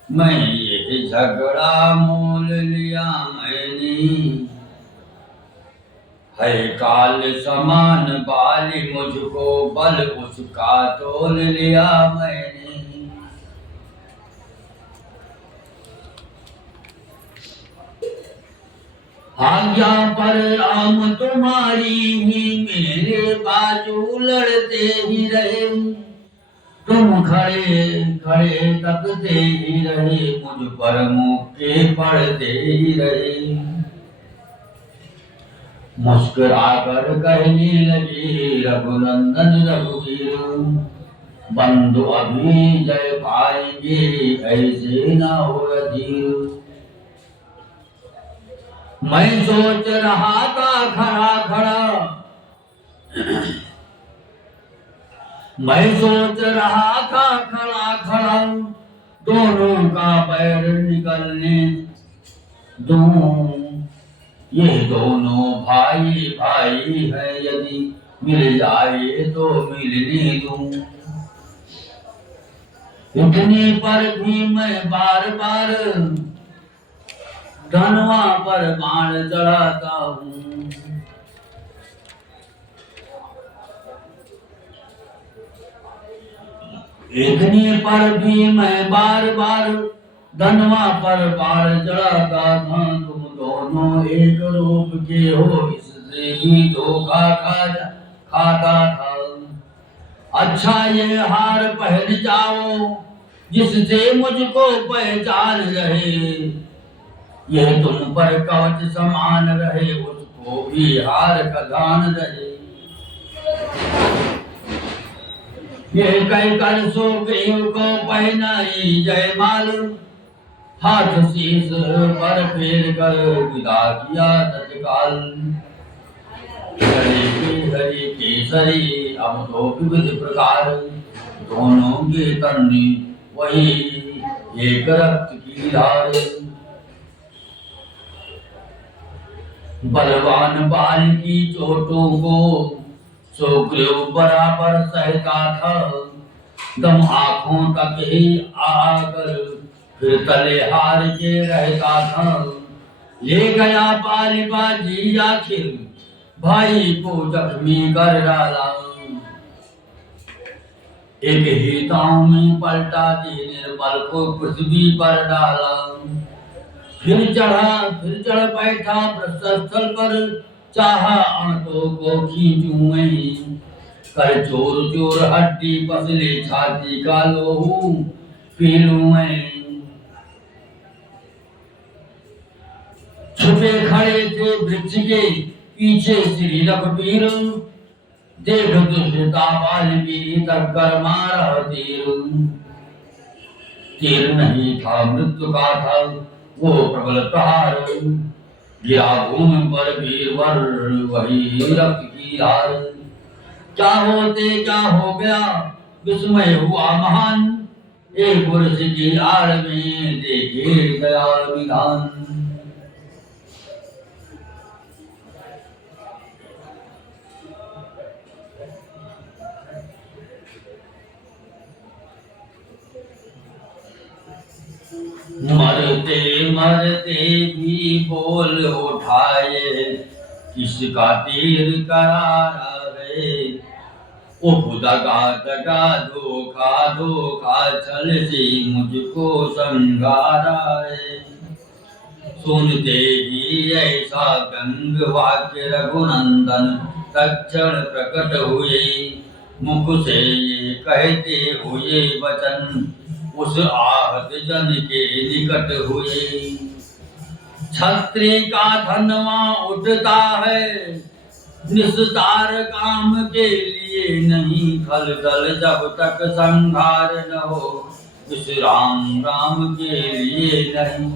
मैं ये झगड़ा मोल लिया मैंने। है काल समान बाली मुझको, बल उसका तोल लिया मैंने। आज्ञा पर राम तुम्हारी ही, मेरे बाजू लड़ते ही रहे। तुम खड़े खड़े तकते ही रहे, मुझ पर मुक्के पड़ते ही रहे। मुस्कुरा कर कहने लगे रघुनंदन रघुवीर, बंधु अभी जय पाएंगे ऐसे न हो अधीर। मैं सोच रहा था खड़ा खड़ा, मैं सोच रहा था खड़ा खड़ा, दोनों का पैर निकलने दूं। ये दोनों भाई भाई है, यदि मिल जाए तो मिलने दूं। इतने पर भी मैं बार बार धनवा पर बाण चढ़ाता हूँ। देखने पर भी मैं बार बार धनवा पर बाढ़ चढ़ाता था। तुम दोनों एक रूप के हो, इससे भी धोखा खाता था। अच्छा ये हार पहन जाओ, जिससे मुझको पहचान रहे। यह तुम पर कवच समान रहे, उसको भी हार का दान रहे। यह कहकर सुग्रीव को पहनाई जयमाल, हाथ शीश पर फेर कर विदा किया तत्काल। हरि केसरी अब तो विविध प्रकार, दोनों के तन वही एक रक्त की धार। बलवान बाल की चोटों को सुग्रीव बराबर सहता था। दम आंखों तक ही आकर फिर तले हार के रहता था। ले गया पाली बाजी आखिर, भाई को जख्मी कर डाला। एक ही दांव में पलटा के निर्बल को पृथ्वी पर डाला। फिर चढ़ बैठा प्रस्थल पर, चाहा आंटों को खींचूं मैं। कर चोर चोर हड्डी पसले छाती का लोहू पी लूं मैं। छुपे खड़े थे वृक्ष के पीछे श्री रघुवीर, देख दुष्टता वाल्मीकि तक कर मारा तीर। तीर नहीं था मृत्यु का था वो प्रबल प्रहार, गिरा भूमि पर वीरवर वही रक्त की धार। क्या हो गया विस्मय हुआ महान, एक पुरुष की आड़ में देखे गया विधान। मरते मरते भी बोल उठाए, किसका तीर करारा है। दगा दगा धोखा धोखा छल से मुझको संगारा है। सुनते ही ऐसा गंग वाक्य रघुनंदन तक्षण प्रकट हुए। मुख से ये कहते हुए वचन उस आहत जन के निकट हुए। छत्री का धनवा उठता है, निस्तार काम के लिए नहीं। खल दल जब तक संहार न हो, विश्राम राम के लिए नहीं।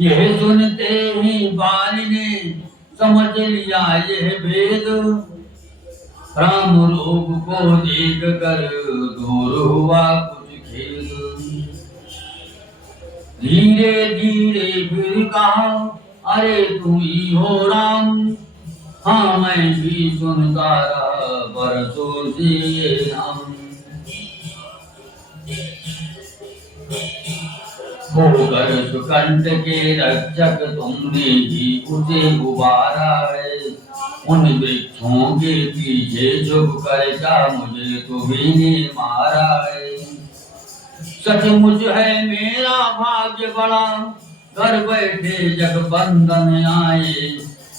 यह सुनते ही बाली ने समझ लिया यह भेद। राम रूप को देख कर दूर हुआ कुछ खेद। धीरे धीरे फिर कहा, अरे तुम ही हो राम। हाँ मैं भी सुनता रहा बरसों से ये नाम। होकर सुकंठ के रक्षक तुमने भी उसे उबारा है। उन वृक्षों के पीछे झुक कर जा मुझे तुम्ही ने मारा है। सचमुच है मेरा भाग्य बड़ा, घर बैठे जगबंधन आए।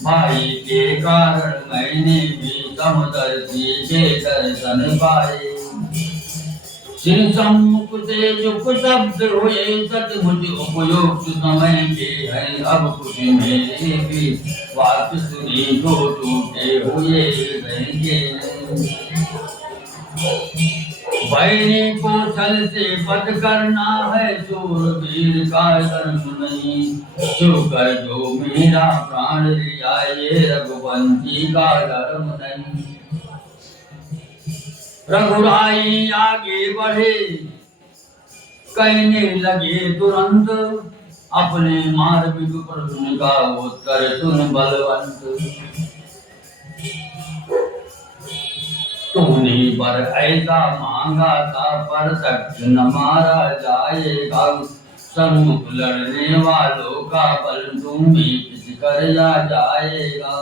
भाई के कारण मैंने भी समदर्शी के दर्शन पाए। श्री सम्मुख से चुप शब्द हुए, सचमुच उपयुक्त समय के हैं। अब कुछ मेरे भी बात सुनी तो टूटे हुए रहेंगे। बैरी को छल से पद करना है, शूरवीर का धर्म नहीं। शुकर जो मेरा प्राण लिया ये रघुवंशी का धर्म नहीं। रघुराई आगे बढ़े कहने लगे तुरंत, अपने मार्मिक प्रश्न का उत्तर सुन बलवंत। तूने पर ऐसा मांगा था, पर तक न मारा जाएगा। सम्मुख लड़ने वालों का बल तुम्हें किस कर जाएगा।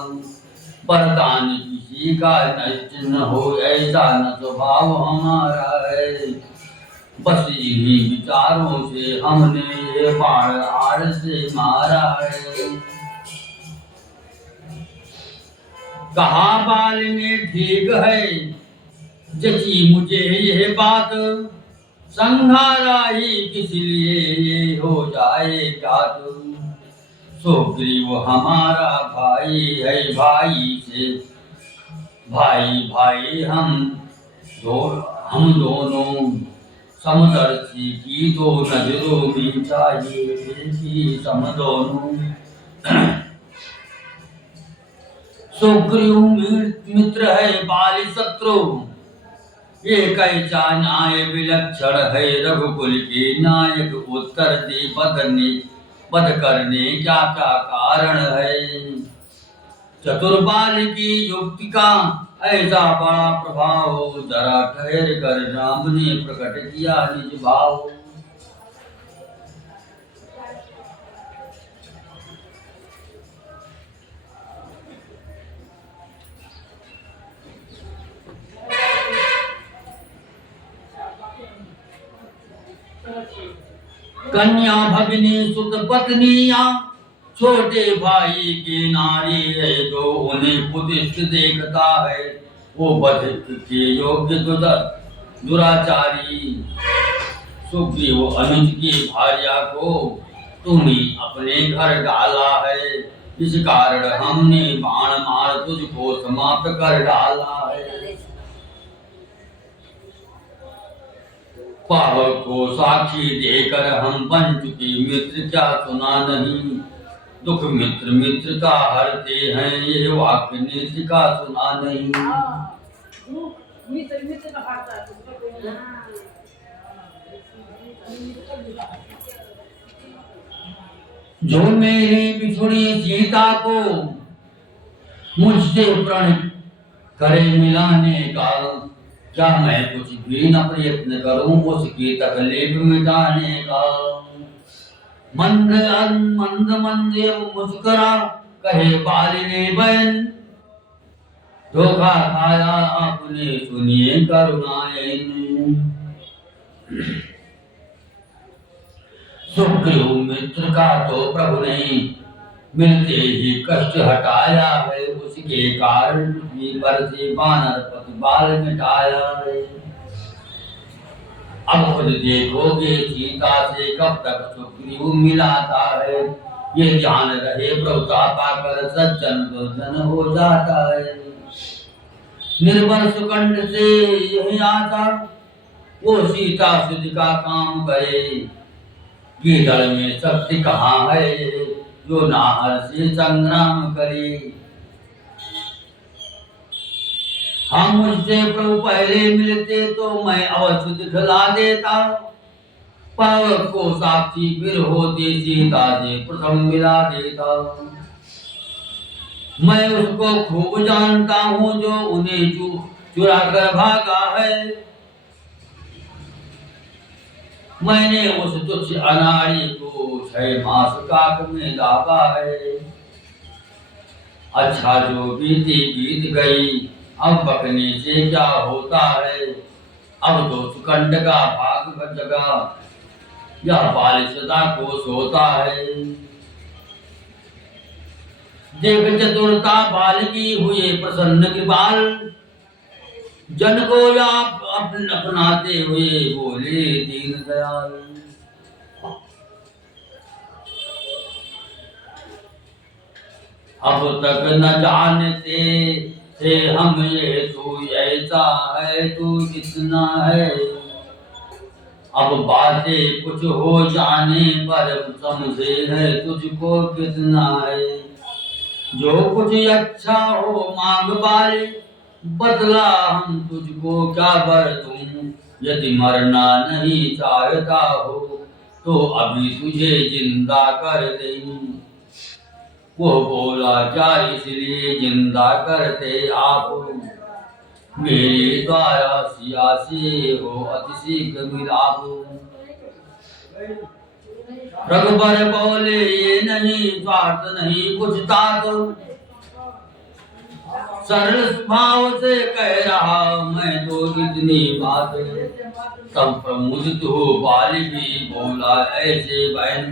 वरदान की किसी का नष्ट न हो ऐसा न स्वभाव हमारा है। बस इन्हीं विचारों से हमने ये बाण आड़ से मारा है। कहा बाल में ठीक है जची मुझे ये बात, संघारा ही किस लिए ये हो जाए घात। सुग्रीव हमारा भाई है, भाई से भाई भाई हम दोनों समदर्शी की दो नजरों में चाहिए की सम दोनों। सुग्रीव मित्र है बाली शत्रु, ये कैसा न्याय विलक्षण है रघुकुल के नायक। उत्तर दे बध करने क्या क्या कारण है। चतुर बाल की युक्ति का ऐसा बड़ा प्रभाव, जरा ठहर कर राम ने प्रकट किया निज भाव। कन्या भगिनी सुत पत्नियां छोटे भाई के नारी है, जो उन्हें पुतिष्ठ देखता है वो बध के योग्य दुराचारी। सुग्रीव अनुज की भार्या को तुम्ही अपने घर डाला है, इस कारण हमने बाण मार तुझको समाप्त कर डाला है। पावक को साक्षी देकर हम बन चुके मित्र, क्या सुना नहीं। दुख मित्र मित्र का हरते हैं, ये वाक्य नीति का सुना नहीं। जो मेरी बिछुड़ी सीता को मुझसे प्रण करे मिलाने का, क्या मैं कुछ भी न प्रयत्न करूं उसकी तकलीफ मिटाने का। मंद मंद मंद मुस्कुरा कहे बाली ने बहन, धोखा खाया आपने सुनिए करुणाएं। सुग्रीव मित्र का तो प्रभु ने मिलते ही कष्ट हटाया है, उसके कारण पर से बानर पति बाल मिटाया है। अब खुद देखोगे सीता से कब तक सुग्रीव मिलाता है, ये ध्यान रहे प्रभुता पाकर सज्जन दुर्जन हो जाता है। निर्भर सुकंड से यही आशा वो सीता सुध का काम करे, गीदड़ में शक्ति कहाँ है जो नाहर से संग्राम करे। हम मुझसे प्रभु पहले मिलते तो मैं अवश्य दिखला देता, पावक को साक्षी फिर होते सीता से प्रथम मिला देता। मैं उसको खूब जानता हूँ जो उन्हें चुरा कर भागा है, मैंने उस तुच्छ अनाड़ी को 6 मास काक में दाबा है। अच्छा जो बीती बीत गई, अब बकने से क्या होता है। अब तो सुकंड का भाग जगा, यह बाल सदा को सोता है। देख चतुरता बाल की हुए प्रसन्न कृपाल, जन को आप अपनाते हुए बोले दीन दयाल। अब तक न जानते थे हम ये तू ऐसा है तू कितना है, अब बातें कुछ हो जाने पर समझे है तुझको कितना है। जो कुछ अच्छा हो मांग बाले, बदला हम तुझको क्या बर दूं। यदि मरना नहीं चाहता हो तो अभी तुझे जिंदा कर दें। वो बोला क्या इसलिए जिंदा करते आप, मेरे द्वारा सिया से हो अति शीघ्र मिलाप। रघुबर बोले ये नहीं स्वार्थ नहीं कुछ तात, सरल भाव से कह रहा मैं तो इतनी बात, तब प्रमुदित हो बाली भी बोला ऐसे बहन,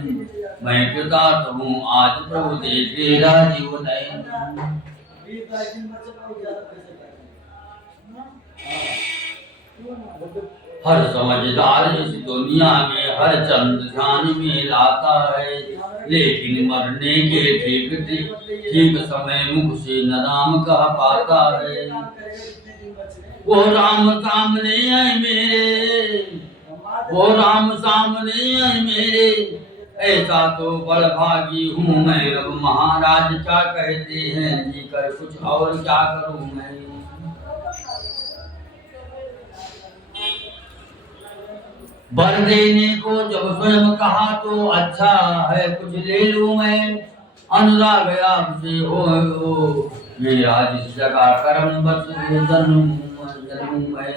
मैं कृतार्थ हूँ आज प्रभु देखे राजीव नयन। हर समझदार इस दुनिया में हर चंद ध्यान में लाता है, लेकिन मरने के ठीक समय मुख से न राम कह पाता है। वो राम सामने आए मेरे, वो राम सामने आए मेरे, ऐसा तो बड़भागी हूँ मैं। अब महाराज क्या कहते हैं जी कर कुछ और क्या करूँ मैं। वर देने को जब स्वयं कहा तो अच्छा है कुछ ले लूं मैं, अनुराग आपसे हो मेरा जिस जगह कर्म बस जन्म मैं।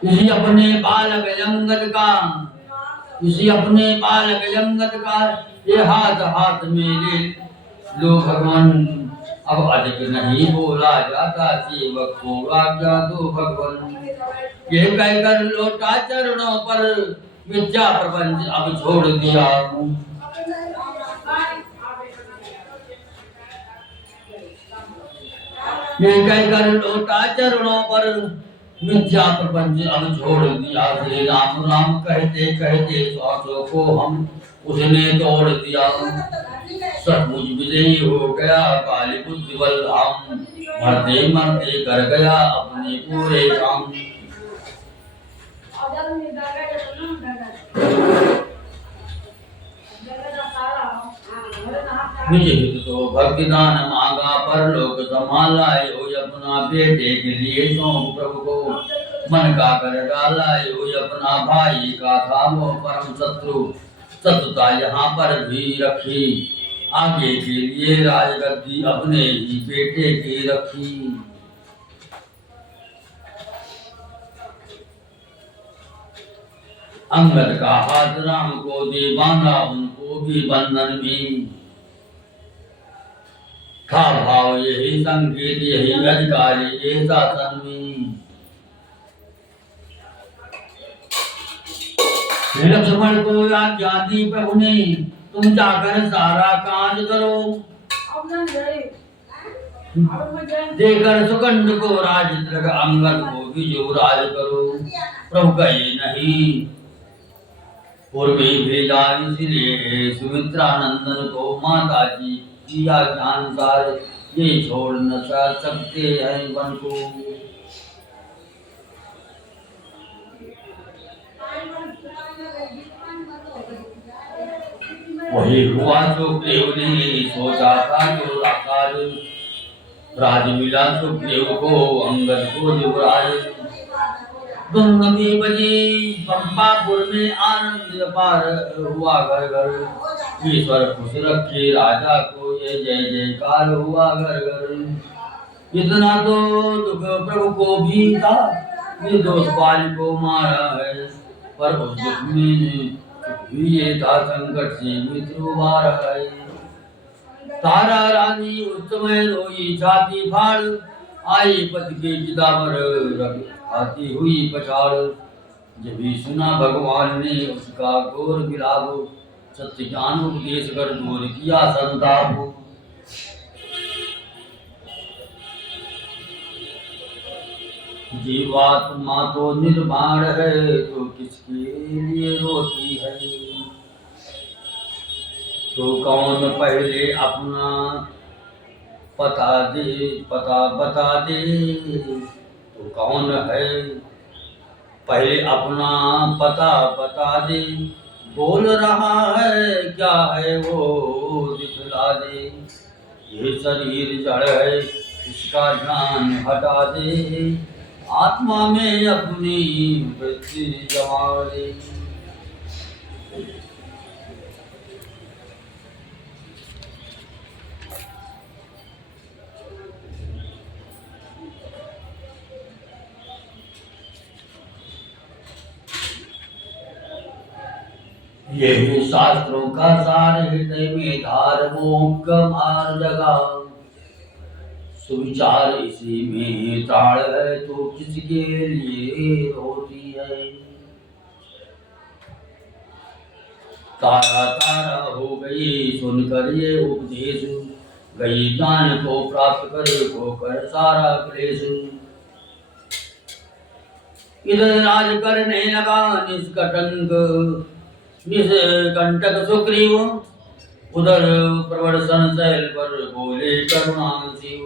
किसी अपने बालक जंगत का, किसी अपने बालक जंगत का ये हाथ हाथ में ले लो भगवान। अब अधिक नहीं बोला जाता, सेवक को आज्ञा दो भगवान। ये कहकर लौटा चरणों पर, मिथ्या प्रपंच अब छोड़ दिया। ये कहकर लौटा चरणों पर, मिथ्या प्रपंच अब छोड़ दिया। श्री राम राम कहते कहते श्वासों को हम उसने तोड़ दिया। सचमुच विजयी हो गया काली बुद्धि बल धाम, मरते मरते कर गया अपने पूरे काम। निज हित तो भक्ति दान मांगा पर लोक संभाला, हो अपना बेटे के लिए सौंप प्रभु को मन का कर डाला। हो अपना भाई का था वो परम शत्रु, शत्रुता यहाँ पर भी रखी, आगे के लिए राजगद्दी अपने ही बेटे की रखी। अंगद का हाथ राम को दे बांधा, उनको भी बंधन में था भाव यही संकेत यही अधिकारी ये शासन में। लक्ष्मण को आज्ञा दी प्रभु ने, तुम जाकर सारा काज करो, देकर सुकंड को राज अंगद को भी युवराज करो। प्रभु कहे नहीं पूर्वी भेजा इसलिए सुमित्रा नंदन को माता जी किया ज्ञानसार, ये छोड़ न सकते हैं वन को। वही हुआ जो देव ने सोचा था, जो आकार राज मिला तो देव को अंगद को युवराज। गंगी बजी पंपापुर में आनंद पार हुआ घर घर, ईश्वर खुश रखे राजा को ये जय जयकार हुआ घर घर। इतना तो दुख प्रभु को भी था, ये दोष बाली को मारा है, पर उस दुख में भी ये था संकट से मित्र उबारा है। तारा रानी उस समय रोई छाती फाड़, आई पति के चिता पर आती हुई पछाड़। जब भी सुना भगवान ने उसका घोर विलाप, सत्य ज्ञान उपदेश कर दूर किया संताप। जीवात्मा तो निर्माण है, तो किसके लिए रोती है। तो कौन पहले अपना पता दे, पता बता दे, तो कौन है पहले अपना पता बता दे। बोल रहा है क्या है वो दिखला दे, ये शरीर जड़ है इसका ध्यान हटा दे, आत्मा में अपनी वृत्ति जमा दे। यही शास्त्रों का सार हृदय में धार मोक्ष मार जगा, सुविचार इसी में ताड़ है तो किसके लिए होती है। तारा तारा हो गई सुनकर ये उपदेश, गई ज्ञान को प्राप्त कर को कर सारा क्लेश। इधर राज करने लगा निष्कंटक सुग्रीव, उधर प्रवर्सन शैल पर बोले करुणा शिव।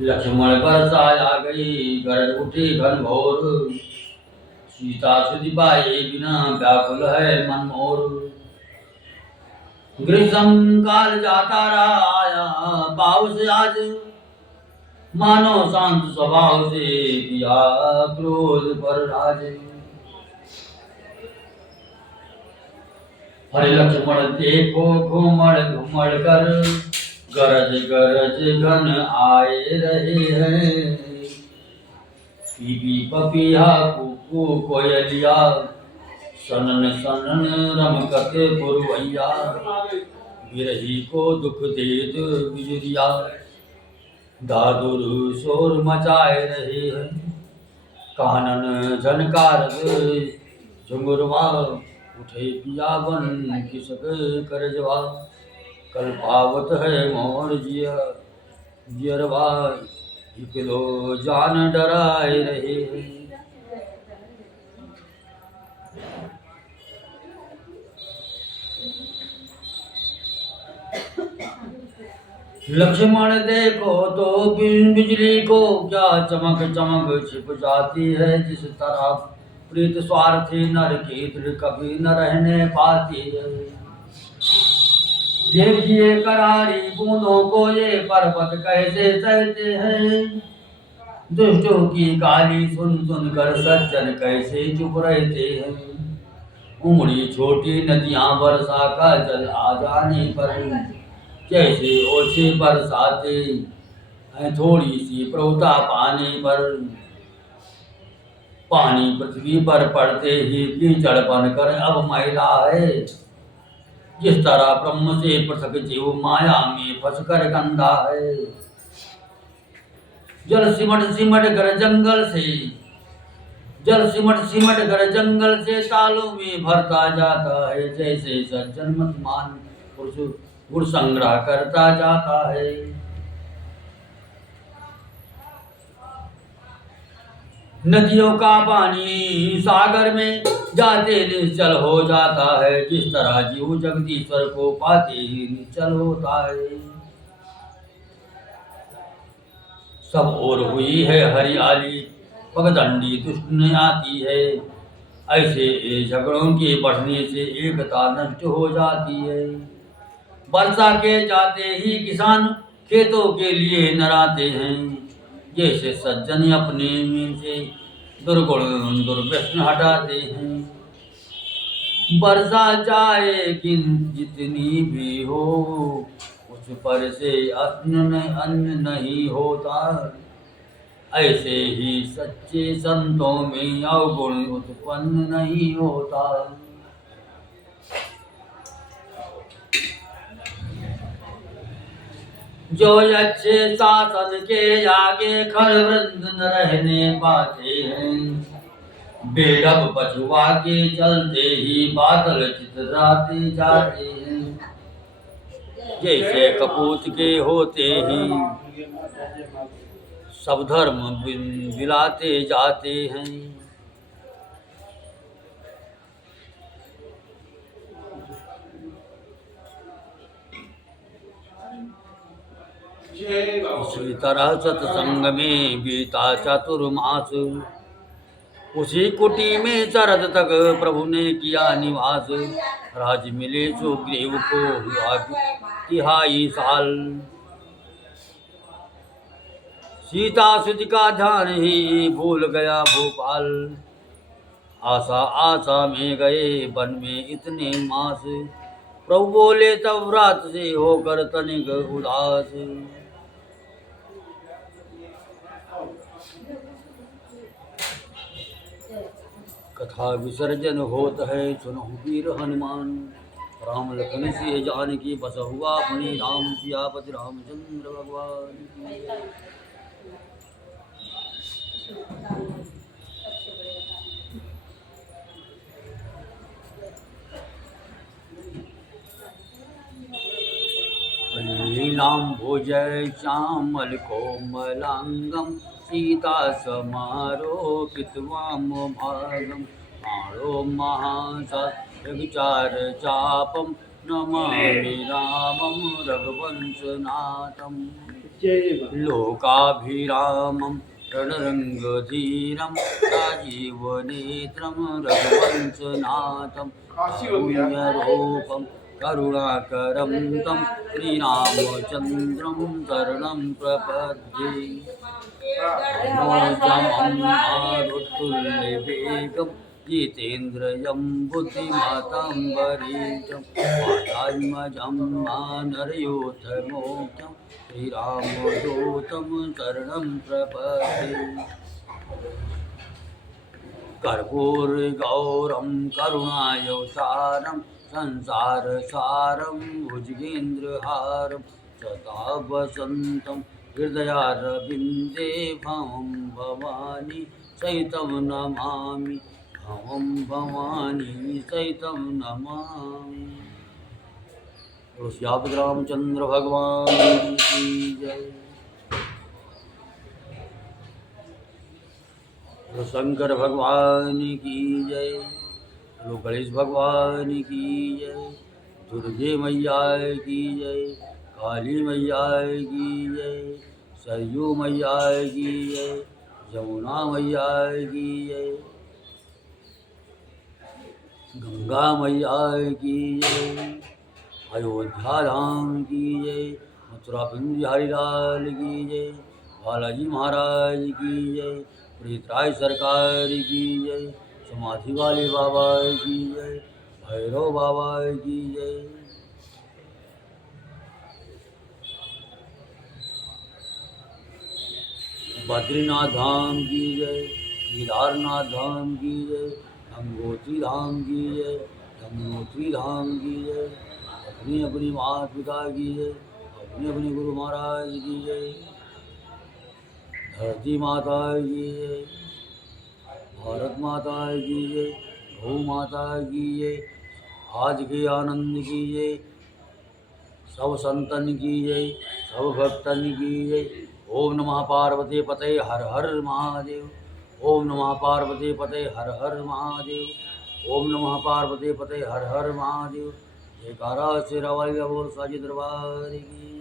लक्ष्मण बरसा आ गई गरज उठे घन घोर, सीता सुधि पाए बिना व्याकुल है मन मोर। ग्रीष्म काल जाता रहा आया पाव से आज, मानो शांत स्वभाव से किया क्रोध पर राज। हरे लक्ष्मण देखो घूमड़ घूमड़ कर, गरज गरज घन आए रहे हैं। पीपी पपिया कुकू कोयलिया, सनन सनन रमकत पुरवैया। बिरही को दुख देत बिजुरिया, दादुर शोर मचाए रहे हैं। कानन झनकार झुंगुरवा, उठे पियावन किसक करजवा। कल्पावत है मोर जियरवा, इकलो जान डराए रहे हैं। लक्ष्मण देखो तो बिजली को क्या चमक चमक छिप जाती है। जिस तरह प्रीत स्वार्थी नर की कभी न रहने पाती है। देखिए करारी बूंदों को ये पर्वत कैसे सहते हैं। दुष्टों की गाली सुन सुन कर सज्जन कैसे चुप रहते हैं। उमड़ी छोटी नदियां वर्षा का जल आ जाने पर, जैसे ओछे बरसाते हैं थोड़ी सी प्रभुता पाने पर। पानी पृथ्वी पर पड़ते ही कीचड़ बनकर अब मैला है। जिस तरह ब्रह्म से पृथक जीव माया में फंसकर गंदा है। जल सिमट सिमट कर जंगल से तालों में भरता जाता है। जैसे सज्जन मतमान पुरुष गुण संग्रह करता जाता है। नदियों का पानी सागर में जाते निश्चल हो जाता है। जिस तरह जीव जगदीश्वर को पाते ही निश्चल होता है। सब ओर हुई है हरियाली, पगडंडी दुष्ट न आती है। ऐसे झगड़ों के बढ़ने से एकता नष्ट हो जाती है। वर्षा के जाते ही किसान खेतों के लिए नराते हैं। जैसे सज्जन अपने में से दुर्गुण दुर्व्यसन हटाते हैं। वर्षा चाहे जितनी भी हो, उस पर से अन्न नहीं होता। ऐसे ही सच्चे संतों में अवगुण उत्पन्न नहीं होता। जो अच्छे शासन के आगे खल वृंद न रहने पाते हैं। बेडब पछुआ के चलते ही बादल चितराते जाते हैं। जैसे कपूत के होते ही सब धर्म बिलाते जाते हैं। इसी तरह सत्संग में बीता चतुर्मास। उसी कुटी में शरद तक प्रभु ने किया निवास। राज मिले सुग्रीव को हुआ 3 साल। सीता सुध का ध्यान ही भूल गया भोपाल। आशा आशा में गए वन में इतने मास। प्रभु बोले तब रात से होकर तनिक उदास। कथा विसर्जन होत है सुनो वीर हनुमान। राम लखन सिय जानकी बस हुआ अपने राम सियापति रामचंद्र भगवान की जय। लीलाम्बुजय श्यामल कोमलांगं सीता समारोपितवामभागं माणो महासाविचार चापं नमामि रामं रघुवंशनाथं लोकाभिरामं रणरङ्गधीरं राजीवनेत्रं रघुवंशनाथं कारुण्यरूपं करुणाकरं तं श्रीरामचन्द्रं शरणं प्रपद्ये। मनोजमं जितेन्द्रियं बुद्धिमतां वरिष्ठं वातात्मजं मानरयोधमोक्षं श्रीरामदूतं शरणं प्रपद्ये। कर्पूरगौरं करुणावतारं संसारसारं भुजगेन्द्रहारं सदा वसन्तं हृदयारविन्दे भवं भवानी सहितं नमामि भवं भवानी सहितं नमामि। बोलो सियापति रामचंद्र भगवान की जय। बोलो शंकर भगवान की जय। बोलो गणेश भगवान की जय। दुर्गे मैया की जय। काली मैया की जय। सरयू मैया की जय। यमुना मैया की जय। गंगा मैया की जय। अयोध्या धाम की जय। मथुरा बिहारी लाल की जय। बालाजी महाराज की जय। प्रीतराज सरकार की जय। समाधि वाले बाबा की जय। भैरव बाबा की जय। बद्रीनाथ धाम की जय। केदारनाथ धाम की जय। गंगोत्री धाम की जय। यमुनोत्री धाम की जय। अपनी अपनी माता पिता की जय। अपने अपने गुरु महाराज की जय। धरती माता की जय। भारत माता की जय। गौ माता की जय। आज के आनंद की जय। सब संतन की जय। सब भक्तन की जय। ओम नमः पार्वती पते हर हर महादेव। ओम नमः पार्वती पते हर हर महादेव। ओम नमः पार्वती पते हर हर महादेव। जयकारा शेरावाली बोल साजी दरबार की।